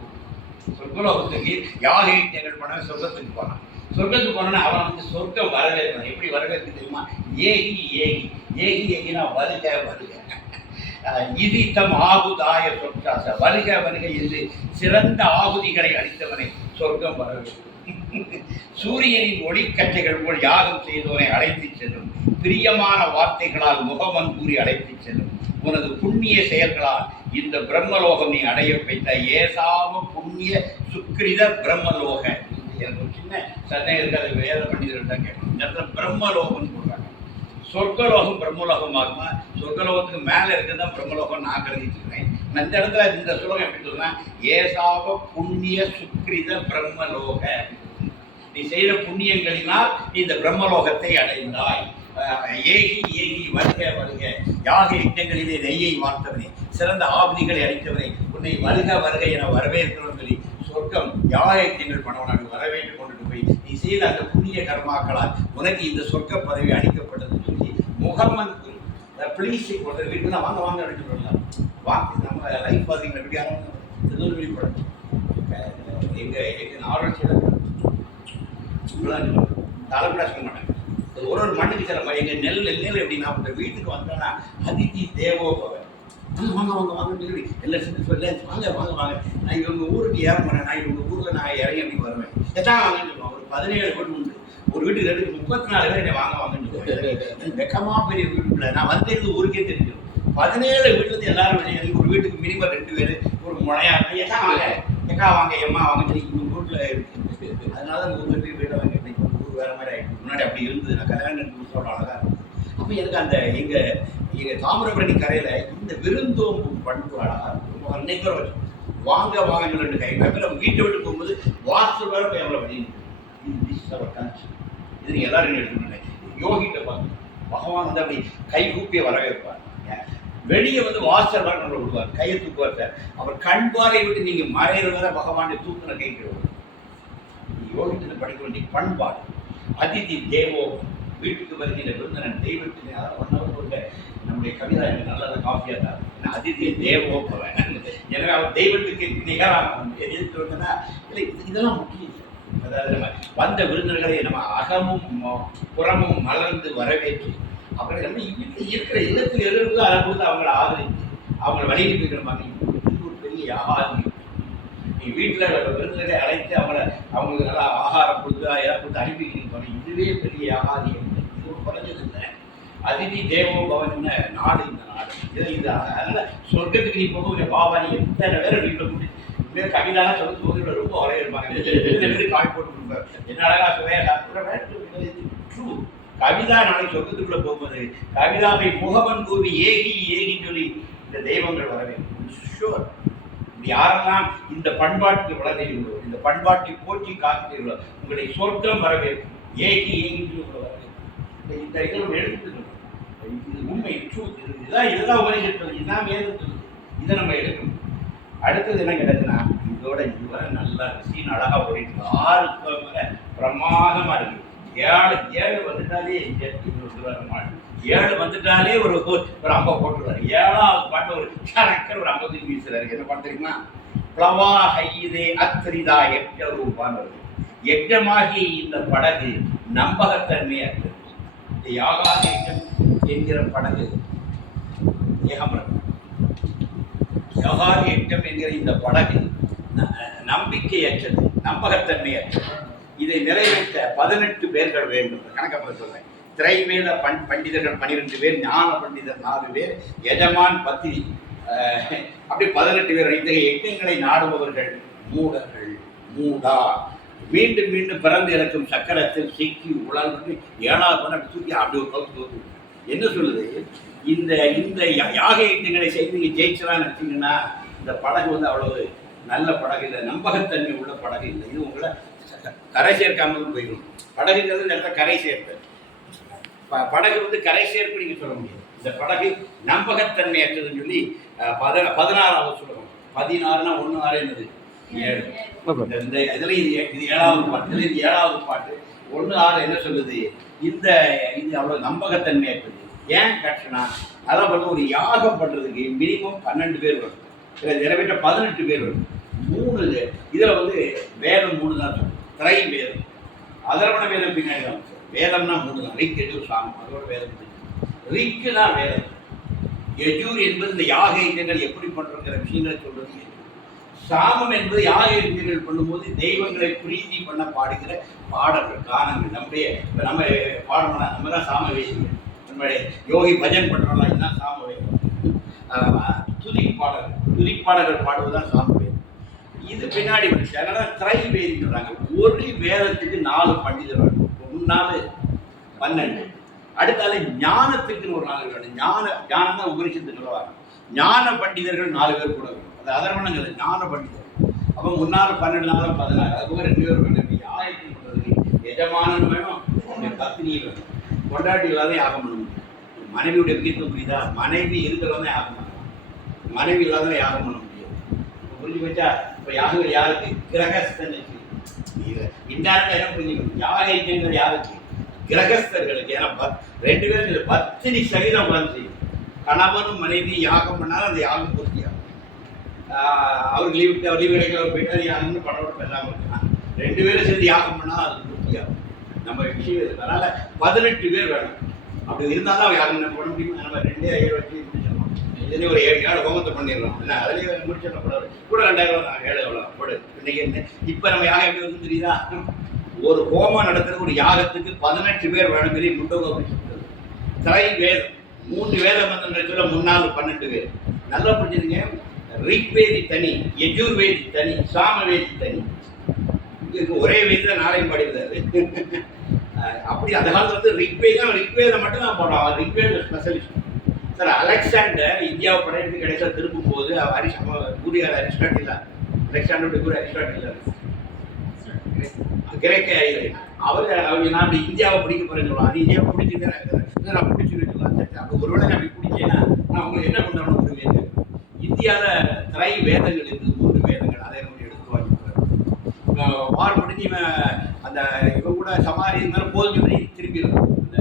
சொர்க்கலோகத்துக்கு யாக யஜ்ஞங்கள் பண்ண சொர்க்கத்துக்கு போனான். சொர்க்கத்துக்கு போனோன்னா அவன் வந்து சொர்க்கம் வரவேற்கணும். எப்படி வரவேற்க தெரியுமா? ஏகி ஏகி ஏகி ஏகினா வருக வருக. இது தம் ஆகுதாய சொற்காச, வருக வருக என்று சிறந்த ஆகுதிகளை அளித்தவனை சொர்க்கம் வரவேற்கும். சூரியனின் ஒளிக்கற்றைகள் போல் யாகம் செய்தவனை அழைத்து செல்லும். பிரியமான வார்த்தைகளால் முகமன் கூறி அழைத்து செல்லும். உனது புண்ணிய செயல்களால் இந்த பிரம்மலோகம் நீ அடைய வைத்த ஏசாம புண்ணிய சுக்கிரித பிரம்மலோக. எனக்கு ஒரு சின்ன சந்தேகம் இருக்கு, அது வேத பண்டிதர்கள்ட்ட கேட்கணும். இந்த இடத்துல பிரம்மலோகம்னு சொல்றாங்க. சொர்க்கலோகம் பிரம்மலோகம் ஆகுமா? சொர்க்கலோகத்துக்கு மேலே இருக்கிறது பிரம்மலோகம் நான் கருதிட்டு இருக்கிறேன். இந்த இடத்துல இந்த சுலோகம் எப்படி சொல்றேன்னா, ஏசாவ புண்ணிய சுக்கிரித பிரம்மலோக. நீ செய்த புண்ணியங்களினால் நீ இந்த பிரம்மலோகத்தை அடைந்தாய். ஏகி ஏகி வருக வருக, யாக யஜ்ஞங்களிலே நெய்யை வார்த்தவனே, சிறந்த ஆபதிகளை அளித்தவனே, உன்னை வருக வருக என வரவேற்கிறோம் சொல்லி சொர்க்கம் யாக யஜ்ஞங்கள் பண்ணவனாக வரவேற்று கொண்டுட்டு போய் நீ செய்த அந்த புண்ணிய கர்மாக்களால் உனக்கு இந்த சொர்க்க பதவி அளிக்கப்பட்டதுன்னு சொல்லி முகமன் பிளீஸை கொண்டு வீட்டுக்கு வாங்க வாங்க அடிச்சு சொல்லலாம். வாங்க நம்ம லைஃப் பார்த்தீங்கன்னா எப்படி யாரும் திருநெல்வேலி படம் எங்கள் ஆரோக்கியம் தலைப்படா சொல்ல மாட்டேன். ஒரு மண்ணுக்கு சில எங்கள் நெல் எப்படின்னா வீட்டுக்கு வந்தோன்னா அதிதி தேவோ பவன் வாங்க வாங்க வாங்கன்னு சொல்லி எல்லாம் சேர்ந்து சொல்ல வாங்க வாங்க வாங்க. நான் இவங்க ஊருக்கு ஏற போகிறேன், நான் இவங்க ஊரில் நான் இறங்கி அப்படி வருவேன். எத்தான் வாங்கன்னு சொல்லுவாங்க. ஒரு 17 வீடு உண்டு. ஒரு வீட்டுக்கு 34 பேர் என்னை வாங்க வாங்கன்னு சொல்லுவாங்க. வெக்கமாக பெரிய வீட்டுக்குள்ள நான் வந்தது ஊருக்கே தெரிஞ்சிடும். 17 வீட்டுலேருந்து எல்லாரும் வெளியே ஒரு வீட்டுக்கு மினிமம் 2 பேர் ஒரு முனையா எத்தான் வாங்க எக்கா வாங்க எம்மா வாங்க சொல்லி இவங்க வீட்டில் இருக்கு. அதனால தான் ஊர் கட்டி வீட்டை வாங்க ஊர் வேறு மாதிரி ஆகிடுச்சு. முன்னாடி அப்படி இருந்தது. நான் கல்யாணம் சொல்ல அழகாக இருக்கும். அப்போ எனக்கு அந்த எங்கள் தாமிரபரணி கரையில் இந்த விருந்தோம்பும் பண்பு அழகாக இருக்கும். அன்னைக்கு வச்சு வாங்க வாங்க 2 கை நம்ம வீட்டை விட்டு போகும்போது வாசல் வேறு போய் எவ்வளோ பண்ணி இது நீங்கள் எல்லாரும் எடுத்துக்கணும். யோகிட்ட பார்த்து பகவான் வந்து அப்படி கை கூப்பிய வரவேற்பார். வெளியே வந்து வாசல் வர விடுவார், கையை தூக்குவார் சார். அவர் கண் பார்வை விட்டு நீங்க மறையிறத பகவானை தூக்குன கைக்கு யோகித்து படிக்க வேண்டிய பண்பாடு. அதிதி தேவோ, வீட்டுக்கு வருகிற விருந்தினன் தெய்வத்தின் நம்முடைய கவிதா எனக்கு நல்லதாக காஃபியாக தான். அதிதி தேவோ போவேன். எனவே அவர் தெய்வத்துக்கு நிகராக வந்து எதிர்த்து வந்தனா இல்லை, இதெல்லாம் முக்கியம். அதாவது நம்ம வந்த விருந்தினர்களை நம்ம அகமும் புறமும் மலர்ந்து வரவேற்று, அப்புறம் நம்ம வீட்டில் இருக்கிற இல்லத்தில் எதிர்ப்பு அதை கொடுத்து அவங்கள ஆதரித்து அவங்களை வழிநடப்பிக்கிற மாதிரி இது ஒரு பெரிய யாகாதியம். நீ வீட்டில் விருந்தினரை அழைத்து அவங்களுக்கு நல்லா ஆகாரம் கொடுத்து எல்லாம் கொடுத்து அனுப்பிக்கிறீங்க, இதுவே பெரிய யாகாதியம். இது ஒரு குறைஞ்சது இல்லை. அதிதி தேவோ பவன் நாடு இந்த நாடு இது. அதனால சொர்க்கத்துக்கு நீ போக பாபா நீ எத்தனை பேர் வீட்டில் கூட்டி கவிதாலாம் சொல்லி போது ரொம்ப வரையிருப்பாங்க, காய் போட்டு என்ன அழகா சுவையா சாப்பிட்ற ட்ரூ. கவிதா நாளைக்கு சொர்க்கத்துக்குள்ள போகும்போது கவிதாவை முகமன் கூறி ஏகி ஏகின்னு சொல்லி இந்த தெய்வங்கள் வரவே ஷுவர். யாரெல்லாம் இந்த பண்பாட்டுக்கு வளர்கிறீர்களோ, இந்த பண்பாட்டை போற்றி காக்கிறீர்களோ, உங்களை சொர்க்கம் வரவேற்கும். ஏகி ஏகின்னு உங்களை வரவேற்கும். இந்த இதில் எடுத்துக்கணும். இது உண்மை ட்ரூத். இதுதான் உபநிஷத்து, இதுதான் வேதத்தில். இதை நம்ம எடுக்கணும். அடுத்தது என்ன கிடைச்சுன்னா, இதோட இதுவரை நல்லா சீன் அழகா ஓடிட்டு 6 பிரமாதமா இருக்கு. 7 வந்துட்டாலே 7 வந்துட்டாலே ஒரு அம்பை போட்டுருவாரு. 7வது பாட்டு ஒரு சரக்கர் ஒரு 50 வீசுறாரு. என்ன பாட்டு தெரியுமா? பிளவா ஹைதே அத்ரிதா யக்ஞ ரூபான்னு வருது. யக்ஞமாகி இந்த படகு நம்பகத்தன்மையற்றது. இந்த யாகாத யக்ஞம் என்கிற படகு ஏகமரம். யகாதி யக்ஞம் என்கிற இந்த படகு நம்பிக்கையற்றது, நம்பகத்தன்மையற்றது. இதை நிறைவேற்ற 18 பேர்கள் வேண்டும். கணக்கப்பட சொல்றேன். திரைவேத பண்டிதர்கள் 12 பேர், ஞான பண்டிதர் 4 பேர், எஜமான் பத்தினி, அப்படி 18 பேர். இத்தகைய யஜ்ஞங்களை நாடுபவர்கள் மூடர்கள். மூடா மீண்டும் மீண்டும் பிறந்து இறக்கும் சக்கரத்தில் சிக்கி உழல்ந்து 7வது பண்ண தூக்கி அப்படி ஒரு கவுத்து. என்ன சொல்லுது? இந்த இந்த யாக யஜ்ஞங்களை செய்து நீங்கள் ஜெயிச்சலாம் நினைச்சீங்கன்னா இந்த படகு வந்து அவ்வளவு நல்ல படகு இல்லை, நம்பகத்தன்மை உள்ள படகு இல்லை. இது உங்களை கரை சேர்க்காமல் போயிடும். படகுங்கிறது நல்ல கரை சேர்ப்பு. படகு வந்து கரை சேர்ப்பு நீங்கள் சொல்ல முடியாது. இந்த படகு நம்பகத்தன்மையற்றதுன்னு சொல்லி 16வது சொல்லணும். 16னா 1 6 என்னது 7. இந்த இதில் இது 7வது பாட்டு. இது 7வது பாட்டு 1 6 என்ன சொல்லுது? இது அவ்வளோ நம்பகத்தன்மையற்றது. ஏன் கட்சினா அதான் வந்து ஒரு யாகம் பண்ணுறதுக்கு மினிமம் 12 பேர் வரும். இதில் நிறைவேற்ற 18 பேர் வரும். 3 இதில் வந்து வேதம் 3 தான் சொல்லும். திரை வேதம், அதர்வண வேதம் பின்னாடி தான். வேதம்னா 3 தான். ரிக் எஜூர் சாமம், அதோட வேதம். ரிக்கு தான் வேதம். யஜூர் என்பது இந்த யாக யஜ்ஞங்கள் எப்படி பண்ணுறங்கிற விஷயங்களை சொல்றது. சாமம் என்பது யாக யஜ்ஞங்கள் பண்ணும்போது தெய்வங்களை பிரீதி பண்ண பாடுகிற பாடல்கள், கானங்கள். நம்ம பாடணும்னா நம்ம தான் சாமவேதிகள். நம்மளுடைய யோகி பஜன் பண்ணுறோம்னா இதுதான் சாமவேதம். துதிப்பாடல்கள் பாடுவதுதான் சாமவேதம். இது பின்னாடி வந்துச்சு. அதனால திரைவேதி சொல்றாங்க. ஒரு வேதத்துக்கு 4 பண்டிதர் வேணும். 4 12. அடுத்தால ஞானத்துக்குன்னு ஒரு 4 வேணும். ஞானம் தான் உபனிஷத்து சொல்லுவாங்க. ஞான பண்டிதர்கள் 4 பேர் கூட வேணும். அது அதர்வணங்கள் ஞான பண்டிதர். அப்போ 3 12 4 16. அதுபோக 2 பேர் வேணும். யாகத்தின் பண்ணுறதுக்கு எஜமானன் வேணும், பத்தினி வேணும். கொண்டாட்டி இல்லாத யாகம் பண்ண முடியும். மனைவியுடைய முக்கியத்துவம் புரியுதா? மனைவி இருக்கிறவங்க யாகம் பண்ணலாம், மனைவி இல்லாத யாகம் பண்ண முடியாது. புரிஞ்சு போச்சா? இப்போ யாகங்கள் யாருக்கு? கிரகஸ்தனுக்கு. இன்டாரக்டா என்ன புரிஞ்சுக்கணும்? யாக யஜ்ஞங்கள் யாருக்கு? கிரகஸ்தர்களுக்கு. ஏன்னா 2 பேரும் பத்தினி சகிதம் வந்து கணவனும் மனைவி யாகம் பண்ணாலும் அந்த யாகம் பூர்த்தியாகும். அவருக்கு லீவு கிடைக்கல, அவர் போயிட்டார், யாகம்னு படவோட பேசாமல் இருக்கான். 2 பேரும் சேர்ந்து யாகம் பண்ணாலும் அது பூர்த்தியாகும். நம்ம விஷயம் அதனால 18 பேர் வேணும். அப்படி இருந்தால் தான் யாரும் என்ன பண்ண முடியுமா? நம்ம 2 7 வச்சு முடிச்சிடலாம். இதுலேயே ஒரு 7 ஹோமத்தை பண்ணிடலாம். இல்லை அதுலேயே முடிச்சிடலாம். கூட 2000 தான் 7 எவ்வளோ போடு. இன்னைக்கு என்ன இப்போ நம்ம யாகம் எப்படி வந்து தெரியுதா? ஒரு ஹோமம் நடத்துறது ஒரு யாகத்துக்கு 18 பேர் வேணும். பெரிய முட்டோகம் திரை வேதம் 3 வேதம் வந்து சொல்ல 3 12 பேர். நல்லா புரிஞ்சுதுங்க. ரிக்வேதி தனி, யஜுர்வேதி தனி, சாமவேதி தனி. ஒரே வேதி தான் 4 படிக்கிறாரு. அப்படி அந்த காலத்தில் வந்து ரிக்வேதம் மட்டும் தான் போடுறோம். அவர் ரிக்வேத ஸ்பெஷலிஸ்ட். சார் அலெக்சாண்டர் இந்தியாவை படையெடுத்து கிடைச்சா திரும்பும் போது கூறியார் அரிஸ்டாட்டிலா, அலெக்சாண்டருடைய கூறிய அரிஸ்டாட்டிலா கிரேக்க அவர் நான் இந்தியாவை பிடிக்க போறேன்னு சொல்லுவாங்க. அது இந்தியாவை பிடிச்சிருக்கேன், நான் பிடிச்சிருக்கலாம். ஒருவேளை நான் குடிச்சேன்னா நான் உங்களுக்கு என்ன பண்ணுறேன்னு ஒரு வேதம். இந்தியாவில் திரை வேதங்கள் இருக்குது, 3 வேதங்கள். அதை நம்ம எடுத்து வாங்கிக்கிறேன். வார் முடிஞ்சு அந்த இவன் கூட சமாரி மேலே போதும் பண்ணி திரும்பிடுறான். அந்த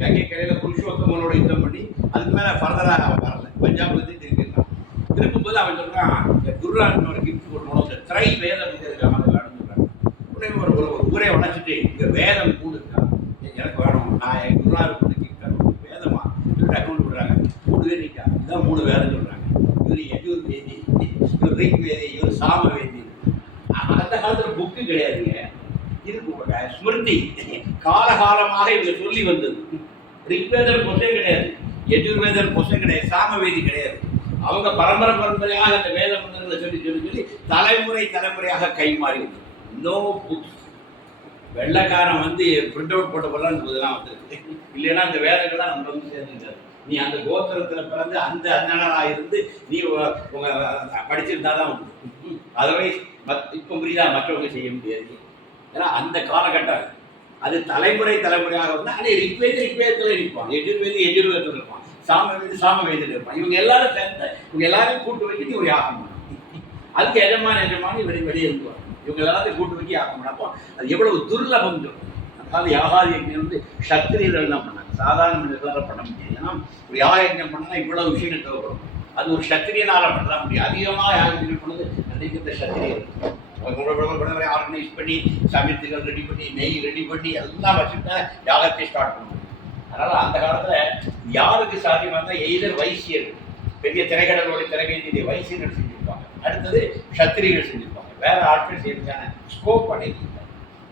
கங்கை கரையில் புருஷோத்தமனோட யுத்தம் பண்ணி அதுக்கு மேலே ஃபர்தராக வரல, பஞ்சாப்லேருந்து திரும்பிடுறான். திரும்பும்போது அவன் சொல்கிறான், குருரான் ஒரு கிஃப்ட் கொடுக்கணும், இந்த திரை வேதம் நடந்துக்கிறான். உடனே ஒரு ஊரை உழைச்சிட்டு இங்கே வேதம் கூடுக்கான், எனக்கு வேணும், நான் என் குருநாதர் வேதமா அக்கௌண்ட் விடுறாங்க. 3 பேர் நிற்கா, இதுதான் 3 வேதம் சொல்கிறாங்க. இவர் யஜூர் வேதி, இவர் ரிக் வேதி, இவர் சாம வேதி. அந்த காலத்தில் புக்கு கிடையாதுங்க, இருக்கு ஸ்மிருதி, காலகாலமாக இவங்க சொல்லி வந்தது. ரிக்வேதர் கொஸ்டின் கிடையாது, யஜுர்வேதர் கொஸ்டின் கிடையாது, சாமவேதி கிடையாது. அவங்க பரம்பரையாக அந்த வேத மந்திரங்களை சொல்லி சொல்லி சொல்லி தலைமுறையாக கை மாறி வந்தது. No books. வெள்ளைக்காரன் வந்து பிரிண்ட் அவுட் போட்ட போலாம் இதெல்லாம் வந்துருக்கு. இல்லைன்னா அந்த வேதங்கள்லாம் நம்ம வந்து சேர்ந்துருக்காரு. நீ அந்த கோத்திரத்தில் பிறந்து அந்த அண்ணனாக இருந்து நீ படிச்சிருந்தா தான் உண்டு. அதர்வைஸ் இப்போ புரியுதா, மற்றவங்க செய்ய முடியாது. ஏன்னா அந்த காலகட்டம் அது தலைமுறையாக வந்து அதே ரிக்வேதத்தில் இருப்பான், எஜுர்வேதத்தில் இருப்பான், சாமவேதியில் இருப்பான். இவங்க எல்லாரும் சேர்ந்த இவங்க எல்லாரையும் கூட்டு வச்சு நீ ஒரு யாகம் பண்ணும். அதுக்கு எஜமான வெளியே இருந்துவாங்க. இவங்க எல்லாத்தையும் கூட்டு வச்சு யாகம் பண்ண. அப்போ அது எவ்வளவு துர்லபம் சொல்லும். அதாவது யாகாதி யஜ்ஞம் வந்து சத்திரியர்கள் தான் பண்ணாங்க, சாதாரண மனிதர்களால் பண்ண முடியாது. ஏன்னா ஒரு யாக யஜ்ஞம் பண்ணால் இவ்வளவு விஷயங்கள் தேவைப்படும். அது ஒரு சத்திரியனால் பண்ண முடியும். அதிகமாக யாகம் பண்ணது அன்றைக்கு இந்த சத்திரியர்கள் ஆர்கனைஸ் பண்ணி சமைத்துகள் ரெடி பண்ணி நெய் ரெடி பண்ணி எல்லாம் வச்சுட்டா யாகத்தை ஸ்டார்ட் பண்ணுவோம். அதனால் அந்த காலத்தில் யாருக்கு சாத்தியமாக இருந்தால் எய்தர் வைசியர்கள், பெரிய திரைக்கடலோடைய திரைவேந்திய வைசியர்கள் செஞ்சுருப்பாங்க, அடுத்தது சத்திரிகள் செஞ்சுருப்பாங்க, வேற ஆட்கள் செய்யறதுக்கான ஸ்கோப் பண்ணியிருக்காங்க.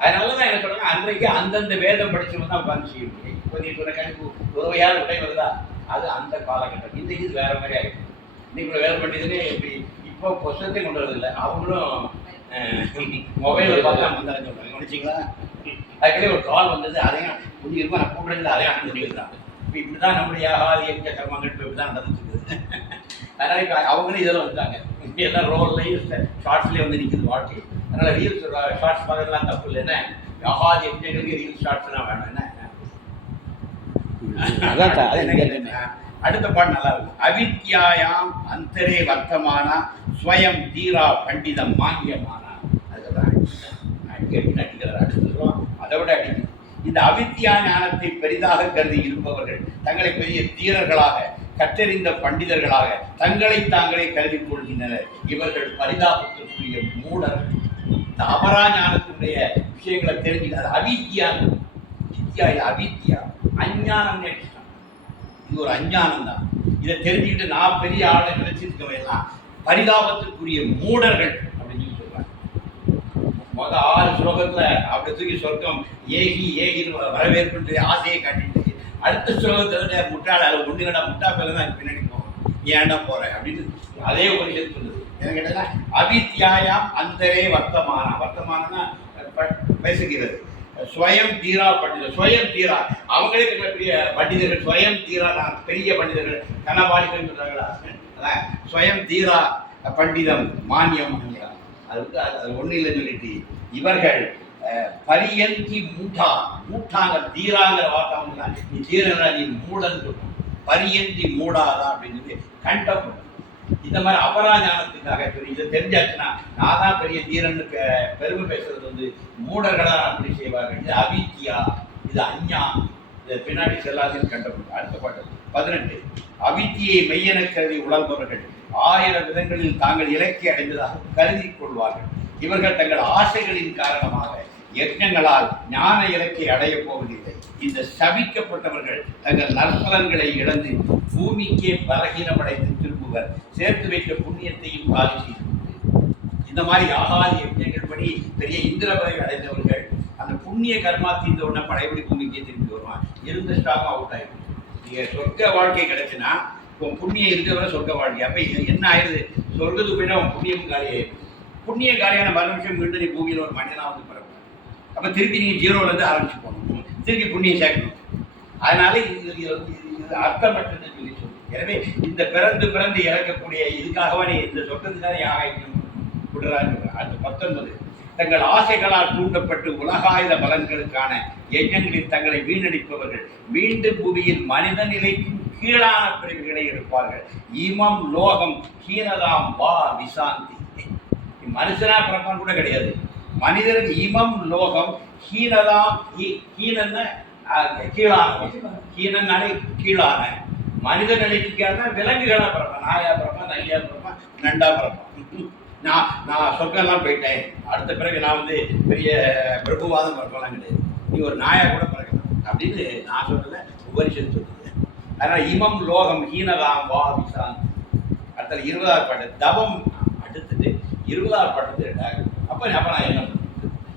அதனால தான் என்ன சொல்கிறாங்க, அன்றைக்கு அந்தந்த வேதம் படிச்சு தான் உட்காந்து செய்ய முடியும். இப்போ நீ சொன்ன கணிப்பு உதவியால் உடை வருதா, அது அந்த காலகட்டம். இந்த இது வேற மாதிரி ஆகிடும். இன்னைக்கு வேலை பண்ணியதுன்னு இப்படி இப்போ புஸ்தகத்தை கொண்டு வரதில்லை, அவங்களும் மொபைலில் பார்த்து நம்ம தான் சொல்கிறாங்க. கவனிச்சிங்களா? அதுக்கே ஒரு கால் வந்தது, அதையும் கொஞ்சம் இருக்கும், நான் கூப்பிடுறது அதையும் அனுப்பி பண்ணியிருக்காங்க. இப்போ இப்படி தான் நம்முடைய ஆகாதி எங்க கர்மங்கள் இப்போ இப்படி தான் நடந்துருக்குது. அதனால் இப்போ அவங்களும் இதெல்லாம் வந்துட்டாங்க. இப்படி எல்லாம் ரோல்லையும் ஷார்ட்ஸ்லேயே வந்து நிற்குது வாழ்க்கை. அதனால் ரீல்ஸ் ஷார்ட்ஸ் பார்க்கறதுலாம் தப்பு இல்லை. என்ன ஆகாதி எங்களுக்கு ரீல்ஸ் ஷார்ட்ஸ்லாம் வேணும். என்ன அடுத்த பாட்டு நல்லா இருக்கும். அவித்யாயாம் அந்தரே வர்த்தமானா ஸ்வயம் தீரா பண்டிதம் மாங்கியமானா. அதுதான் அடிக்கிறார். அடுத்து சொல்லுவோம், அதை விட அடிக்கிறது. இந்த அவித்யா ஞானத்தை பெரிதாக கருதி இருப்பவர்கள் தங்களை பெரிய தீரர்களாக, கற்றறிந்த பண்டிதர்களாக தங்களை தாங்களே கருதி கொள்கின்றனர். இவர்கள் பரிதாபத்திற்குரிய மூடர்கள். இந்த அபரா ஞானத்தினுடைய விஷயங்களை தெரிஞ்சுக்கிறது. அவித்யா, வித்யா இல்லை, அவித்யா அஞ்ஞானம். இது ஒரு அஞ்ஞானம் தான். இதை தெரிஞ்சுக்கிட்டு நான் பெரிய ஆளை நினைச்சிருக்கவே எல்லாம் பரிதாபத்திற்குரிய மூடர்கள் அப்படின்னு சொல்றாங்க. மொதல் 6 ஸ்லோகத்துல அப்படி தூக்கி சொர்க்கம் ஏகின்னு வரவேற்பு ஆசையை காட்டிட்டு, அடுத்த ஸ்லோகத்துல முட்டாள் அதை ஒன்று கடா முட்டா பேர தான் பின்னாடி போவோம், ஏன்டா போறேன் அப்படின்னு அதே ஒரு இது சொல்லுது. என்ன கேட்டா அவித்யாயாம் அந்தரே வர்த்தமானா பேசுகிறது. ஸ்வயம் தீரா பண்டிதர், ஸ்வயம் தீரா அவங்களே பெரிய பண்டிதர்கள், ஸ்வயம் தீரா பெரிய பண்டிதர்கள், கனபாலிகள் சொல்றாங்களா, அதான் ஸ்வயம் தீரா பண்டிதம் மானியம். அது வந்து அது ஒன்றும் இல்லைன்னு சொல்லிட்டு இவர்கள் பரியந்தி மூட்டாங்க தீராங்கிற வார்த்தை. நீ தீரனா, நீ மூடன் இருக்கும், பரியந்தி மூடாதா அப்படின்னு சொல்லி கண்டம். இந்த மாதிரி அபரா ஞானத்துக்காக இதை தெரிஞ்சாச்சுன்னா நான் தான் பெரிய தீரன்னு பெருமை பேசுறது வந்து மூடர்களா அப்படி செய்வார்கள். இது அவித்யா, இது அஞ்ஞா, இதை பின்னாடி செல்லாதுன்னு கண்டப்படும். அடுத்த பாட்டு 18. அவித்தியை மெய்யென கருதி உழல்பவர்கள் 1000 விதங்களில் தாங்கள் இலக்கை அடைந்ததாக கருதி கொள்வார்கள். இவர்கள் தங்கள் ஆசைகளின் காரணமாக யஜ்ஞங்களால் ஞான இலக்கை அடையப் போவதில்லை. இந்த சபிக்கப்பட்டவர்கள் தங்கள் நற்பலன்களை இழந்து பூமிக்கே பலகீனமடைந்து திரும்புவர். சேர்த்து வைத்த புண்ணியத்தையும் காலி செய்து இந்த மாதிரி ஆகாதி யஜ்ஞங்கள் படி பெரிய இந்திர பதவி அடைந்தவர்கள் அந்த புண்ணிய கர்மா தீர்ந்த உடனே பழையபடி பூமிக்கே திரும்பி வருவான். இருந்த ஸ்டாக் அவுட் ஆகிடும். நீங்க சொர்க்க வாழ்க்கை கிடைச்சுன்னா புண்ணியம் இருக்கிறவரை சொர்க்க வாழ்க்கை. அப்ப என்ன ஆயிடுது, சொர்க்கத்துக்கு போயிட்டா அவன் புண்ணியம் காலியாயிடும். புண்ணிய காலியான மறுநிமிஷம் மீண்டும் நீ பூமியில் ஒரு மனிதனா வந்து பிறகு அப்போ திருப்பி நீங்கள் 0லேருந்து ஆரம்பிச்சு போகணும், திருப்பி புண்ணியம் சேர்க்கணும். அதனால இது அர்த்தமற்றது சொல்லி சொல்லு. எனவே இந்த பிறந்து இறக்கக்கூடிய இதுக்காகவா நீ இந்த சொர்க்கத்துக்காக யாகம் விடுறாங்க. அது 19. தங்கள் ஆசைகளால் தூண்டப்பட்டு உலகாயுத பலன்களுக்கான யஜ்ஞங்களில் தங்களை வீணடிப்பவர்கள் மீண்டும் பூமியில் மனித நிலைக்கும் கீழான பிரிவுகளை எடுப்பார்கள். இமம் லோகம் ஹீனதாம் வா விசாந்தி. மனுஷனா பிறப்பான் கூட கிடையாது. மனிதனுக்கு இமம் லோகம் ஹீனதாம், ஹீனன்னு கீழான, ஹீனன்னாலே கீழான மனித நிலைக்கு கேட்டா விலங்குகளா பிறப்பான். நாயா பிறப்பான், நையா பிறப்பான், நண்டா பிறப்பான். நான் சொர்க்கம்லாம் போயிட்டேன், அடுத்த பிறகு நான் பெரிய பிரபுவாதம் பிறக்கலாம் கிடையாது, நீ ஒரு நாயா கூட பிறக்கலாம் அப்படின்னு நான் சொல்லல, உபனிஷத்து சொல்லுது. அதனால் இமம் லோகம் ஹீனதாம் வா விசாந்தி. அடுத்த 20ஆவது பாட்டு தவம் அடுத்துட்டு 20ஆவது பாட்டு கேட்டாங்க. அப்போ நான் என்ன பண்ணுறேன்,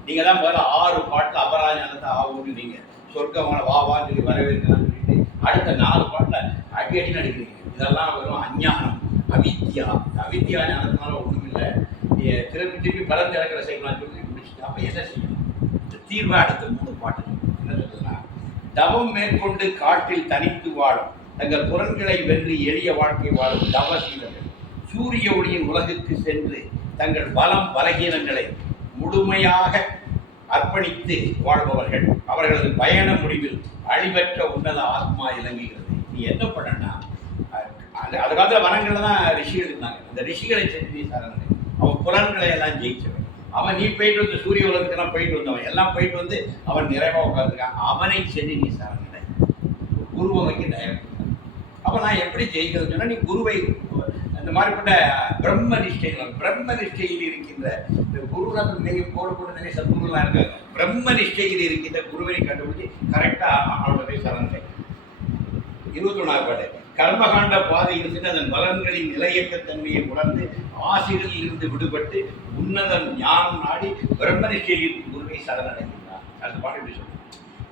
நீங்கள் தான் முதல்ல 6 பாட்டில் அபராஜானத்தை ஆகும்னு நீங்கள் சொர்க்கமான வாவான்னு சொல்லி வரவேற்கலாம்னு சொல்லிட்டு அடுத்த 4 பாட்டில் அடி நடிக்கிறீங்க. இதெல்லாம் வெறும் அஞ்ஞானம், அவித்யா. அவித்யா ஞானத்தினால ஒன்றும் இல்லை, திருப்பி பலந்து இறக்கிற செய்யலாம் சொல்லி முடிச்சுட்டு அப்போ என்ன செய்யணும், இந்த தீர்வை அடுத்த 3 பாட்டு என்ன சொல்றதுன்னா, தவம் மேற்கொண்டு காட்டில் தனித்து வாழும், தங்கள் புறன்களை வென்று எளிய வாழ்க்கை வாழும் தவசீலர்கள் சூரிய ஒளியின் உலகுக்கு சென்று தங்கள் பலம் பலகீனங்களை முழுமையாக அர்ப்பணித்து வாழ்பவர்கள். அவர்களது பயண முடிவில் அழிவற்ற உன்னத ஆத்மா இலங்குகிறது. நீ என்ன பண்ணனா, அந்த காலத்தில் வனங்கள்ல தான் ரிஷிகள் இருந்தாங்க. அந்த ரிஷிகளை சென்று நீ சரணடை. அவன் புலன்களை எல்லாம் ஜெயிச்சவன். அவன் நீ போயிட்டு வந்து சூரிய உலகத்துக்கெல்லாம் போயிட்டு வந்தவன், எல்லாம் போயிட்டு வந்து அவன் நிறைவாக உட்காந்துருக்கான். அவனை சென்று நீ சரணடை, குருவை வைக்க தயார். அப்போ நான் எப்படி ஜெயிக்கிறது சொன்னால், நீ குருவை இந்த மாதிரிப்பட்ட பிரம்ம நிஷ்டையில் இருக்கின்ற குருநாதன் மிக போடப்பட்ட நிறைய சத்குருலாம் இருக்காங்க. பிரம்ம நிஷ்டையில் இருக்கின்ற குருவை கண்டுபிடிச்சி கரெக்டாக அவனோட போய் சரணடை. 21ஆவது பாட்டு கர்மகாண்ட பாதையில் சென்று அதன் பலன்களின் நிலையற்ற தன்மையை உணர்ந்து ஆசைகளில் இருந்து விடுபட்டு உன்னதம் ஞானம் நாடி பிரம்மனிஷ்டையில் குருவை சரணடைகின்றார். அந்த பாட்டு எப்படி சொல்லுங்க.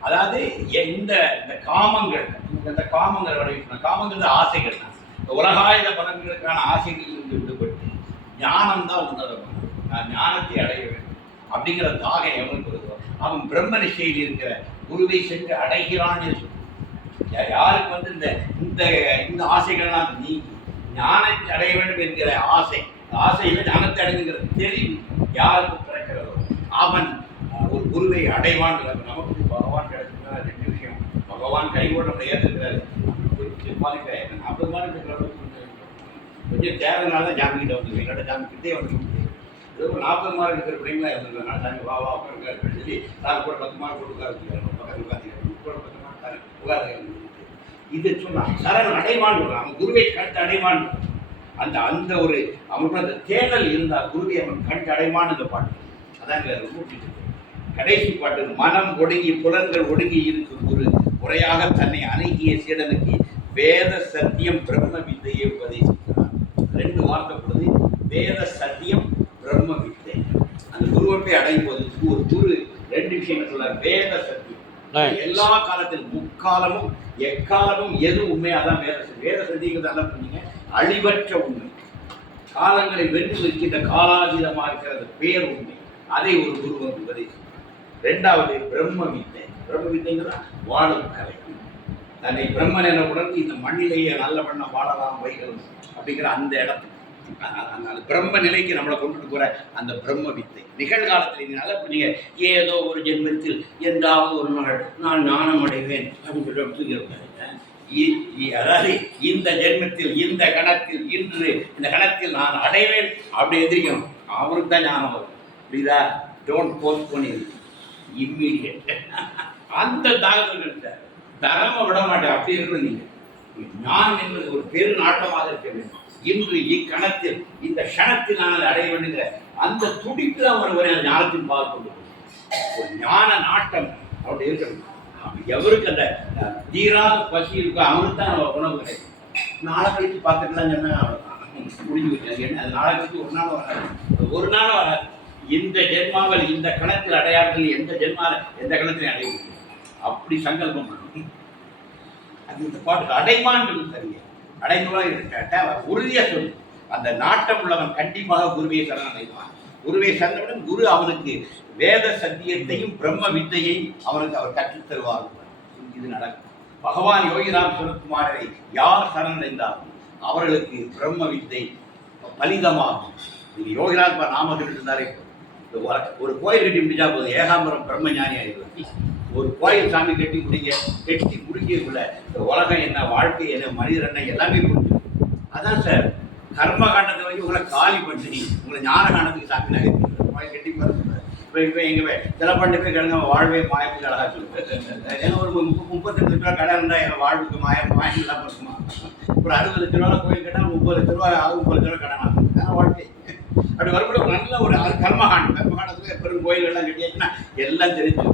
அதாவது இந்த காமங்கள் காமங்கள் ஆசைகள் தான். உலகாயுத பலன்களுக்கான ஆசைகளில் இருந்து விடுபட்டு ஞானம் தான் உன்னதமானது, நான் ஞானத்தை அடைய வேண்டும் அப்படிங்கிற தாகம் எவனுக்கு வருதோ அவன் பிரம்ம நிஷ்டையில் இருக்கிற குருவை சென்று அடைகிறான்னு சொல்லு. யாருக்கு இந்த இந்த ஆசைகள்லாம் நீங்கி ஞானத்தை அடைய வேண்டும் என்கிற ஆசையில் ஞானத்தை அடைங்கிற தெளிவு யாருக்கு பிறக்கிறதோ அவன் ஒரு குருவை அடைவான். நமக்கு பகவான் கிடைச்சிருந்தா 2 விஷயம். பகவான் கைகோட ஏற்றிருக்கிறாரு, 40 மார்க் கொஞ்சம் தேர்தனால தான் ஜாமி கிட்ட வந்து என்னோட ஜாமி கிட்டே வந்து ஏதோ 40 மார்க் இருக்கிற பிள்ளைங்களா இருந்திருக்காங்க. சாமி வா உட்காருக்காரு சொல்லி சார் கூட 10 மார்க் போட்டு பக்கத்தில் உட்காந்து கூட 10 மார்க் உட்காரு. இது சொன்னா சரண் அடைவான், அவன் குருவை கண்டு அடைவான். அந்த ஒரு அவனுக்கு அந்த தேடல் இருந்தால் குருவை அவன் கண்டு அடைவான். அந்த பாட்டு அதான் ரொம்ப பிடிச்சது. கடைசி பாட்டு மனம் ஒடுங்கி புலன்கள் ஒடுங்கி இருக்கும் குரு முறையாக தன்னை அணுகிய சீடனுக்கு வேத சத்தியம் பிரம்ம வித்தையை உபதேசிக்கிறார். 2 வார்த்தை பொழுது வேத சத்தியம் பிரம்ம வித்தை. அந்த குருவை அடையும் போது ஒரு குரு 2 விஷயங்கள் சொல்றார். வேத சத்தியம் எல்லா காலத்திலும் முக்காலமும் எக்காலமும் எது உண்மை அதான் வேத சத்தியங்கிறது என்ன பண்ணீங்க, அழிவற்ற உண்மை. காலங்களை வென்று இருக்கின்ற காலாதீதமாக இருக்கிறது பேர் உண்மை. அதை ஒரு குரு வந்து உபதேசிக்கிறார். 2வது பிரம்ம வித்தை. பிரம்ம வித்தைங்கிறதா வாழும் கலை. தன்னை பிரம்மன் என உணர்ந்து இந்த மண்ணிலேயே நல்ல வண்ணம் வாழலாம் வைகளும் அப்படிங்கிற அந்த இடத்துக்கு அந்த பிரம்ம நிலைக்கு நம்மளை கொண்டுட்டு போற அந்த பிரம்ம வித்தை. நிகழ்காலத்தில் நல்லா நீங்க ஏதோ ஒரு ஜென்மத்தில் என்றாவது ஒரு நாள் நான் ஞானம் அடைவேன் அப்படின்னு சொல்லி அதாவது இந்த ஜென்மத்தில் இந்த கணத்தில் இன்று இந்த கணத்தில் நான் அடைவேன் அப்படி எதிரிக்கணும். அவருக்கு தான் ஞானம் வரும். புரியுதா? Don't postpone it, immediate. அந்த தாகத்தில் தரம விட மாட்டேன். அப்படி இருக்கணும். நீங்க ஞானம் என்பது ஒரு பெரு நாட்டமாக இருக்க வேண்டும். இன்று இக்கணத்தில் இந்த க்ஷணத்தில் நான் அதை அடைய வேண்டுங்கிற அந்த துடிப்பு அவர் ஒரு ஞானத்தின் பால் கொண்டு ஒரு ஞான நாட்டம் அப்படி இருக்கணும். எவருக்கு அந்த தீராத பசி இருக்கோ அவருக்கு தான் நம்ம உணவு கிடைக்கும். நாளை கழித்து பார்த்துக்கலாம் சொன்னால் முடிஞ்சு வச்சு என்ன, அது நாளை கழித்து ஒரு நாள் வராது, ஒரு நாளும் வராது. இந்த ஜென்மாவில் இந்த கணத்தில் அடையாளத்தில் எந்த ஜென்மாவில் எந்த கணத்திலையும் அடைய முடியும். அப்படி சங்கல்பம் பண்ணணும். அது இந்த பாட்டுக்கு அடைமான்றது சரிங்க. அடைந்துவாக உறுதியாக சொல்லு. அந்த நாட்டம் உள்ளவன் கண்டிப்பாக குருவியை சரணடைவான். குருவை சரணடையும் குரு அவனுக்கு வேத சத்தியத்தையும் பிரம்ம வித்தையையும் அவனுக்கு அவர் கற்றுத் தருவார். இது நடக்கும். பகவான் யோகிராம் சுரத்குமாரை யார் சரணடைந்தாலும் அவர்களுக்கு பிரம்ம வித்தை பலிதமாகும். நீங்க யோகிராம் நாம இருந்தாரே ஒரு கோயில் கட்டி முடிச்சா போதும், ஏகாம்பரம் பிரம்ம ஞானி ஆகிடுவார். ஒரு கோயில் சாமி கட்டி முடிக்கக்குள்ள இந்த உலகம் என்ன, வாழ்க்கை என்ன, மனிதர் என்ன எல்லாமே புரிஞ்சு. அதான் சார் கர்ம காண்டத்தை வச்சு உங்களை காலி பண்ணி உங்களை ஞான காண்டத்துக்கு சாமி கோயில் கட்டி பாருங்க. இப்போ எங்கே சில பண்ணி போய் கிடங்க வாழ்வே மாயத்துக்கு அழகா சொல்லுவேன். ஏன்னா ஒரு 32 லட்ச ரூபா கடை இருந்தால் எங்கள் வாழ்வுக்கு மாயம்லாம் பண்ணுமா? ஒரு 60 லட்ச ரூபா கோயில் கேட்டால் 30 லட்ச ரூபா ஆகும், 30 லட்ச ரூபா கடன் ஆகும். அதான் வாழ்க்கை. அப்படி வரக்கூட நல்ல ஒரு கர்மகாண்டத்துக்கு பெரும் கோயில்கள்லாம் கட்டியாச்சுன்னா எல்லாம் தெரிஞ்சு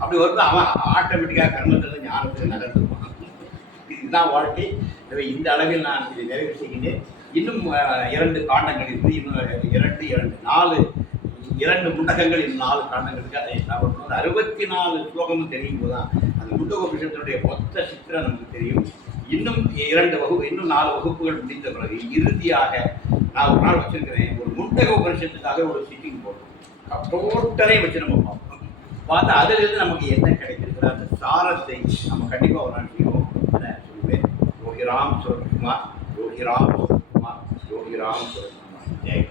அப்படி வரும்போது அவன் ஆட்டோமேட்டிக்காக கர்மத்தில் ஞானத்தில் நடந்துருவான். இதுதான் வாழ்க்கை. இந்த அளவில் நான் இதை நிறைவு செய்கின்றேன். இன்னும் 2 காண்டங்கள் இருக்குது. இன்னும் 2 முண்டகங்கள், இன்னும் 4 காண்டங்களுக்கு அதை சாப்பிடணும். 64 ஸ்லோகமும் தெரியும் போதுதான் அந்த முண்டகோபனிஷத்தினுடைய மொத்த சித்திரம் நமக்கு தெரியும். இன்னும் 4 வகுப்புகள் முடிந்த பிறகு இறுதியாக நான் ஒரு நாள் வச்சிருக்கிறேன், ஒரு முண்டக உபனிஷத்துக்காக ஒரு சிட்டிங் போட்டோம். டோட்டலையும் வச்சு நம்ம பார்ப்போம். பார்த்து அதிலிருந்து நமக்கு என்ன கிடைக்கிறது அந்த சாரத்தை நம்ம கண்டிப்பாக ஒரு நாள் செய்வோம் என சொல்லுவேன். யோகிராம் சுரத்குமார், யோகிராம் சுரத்குமார், யோகிராம் சுரத்குமார். ஜெய்.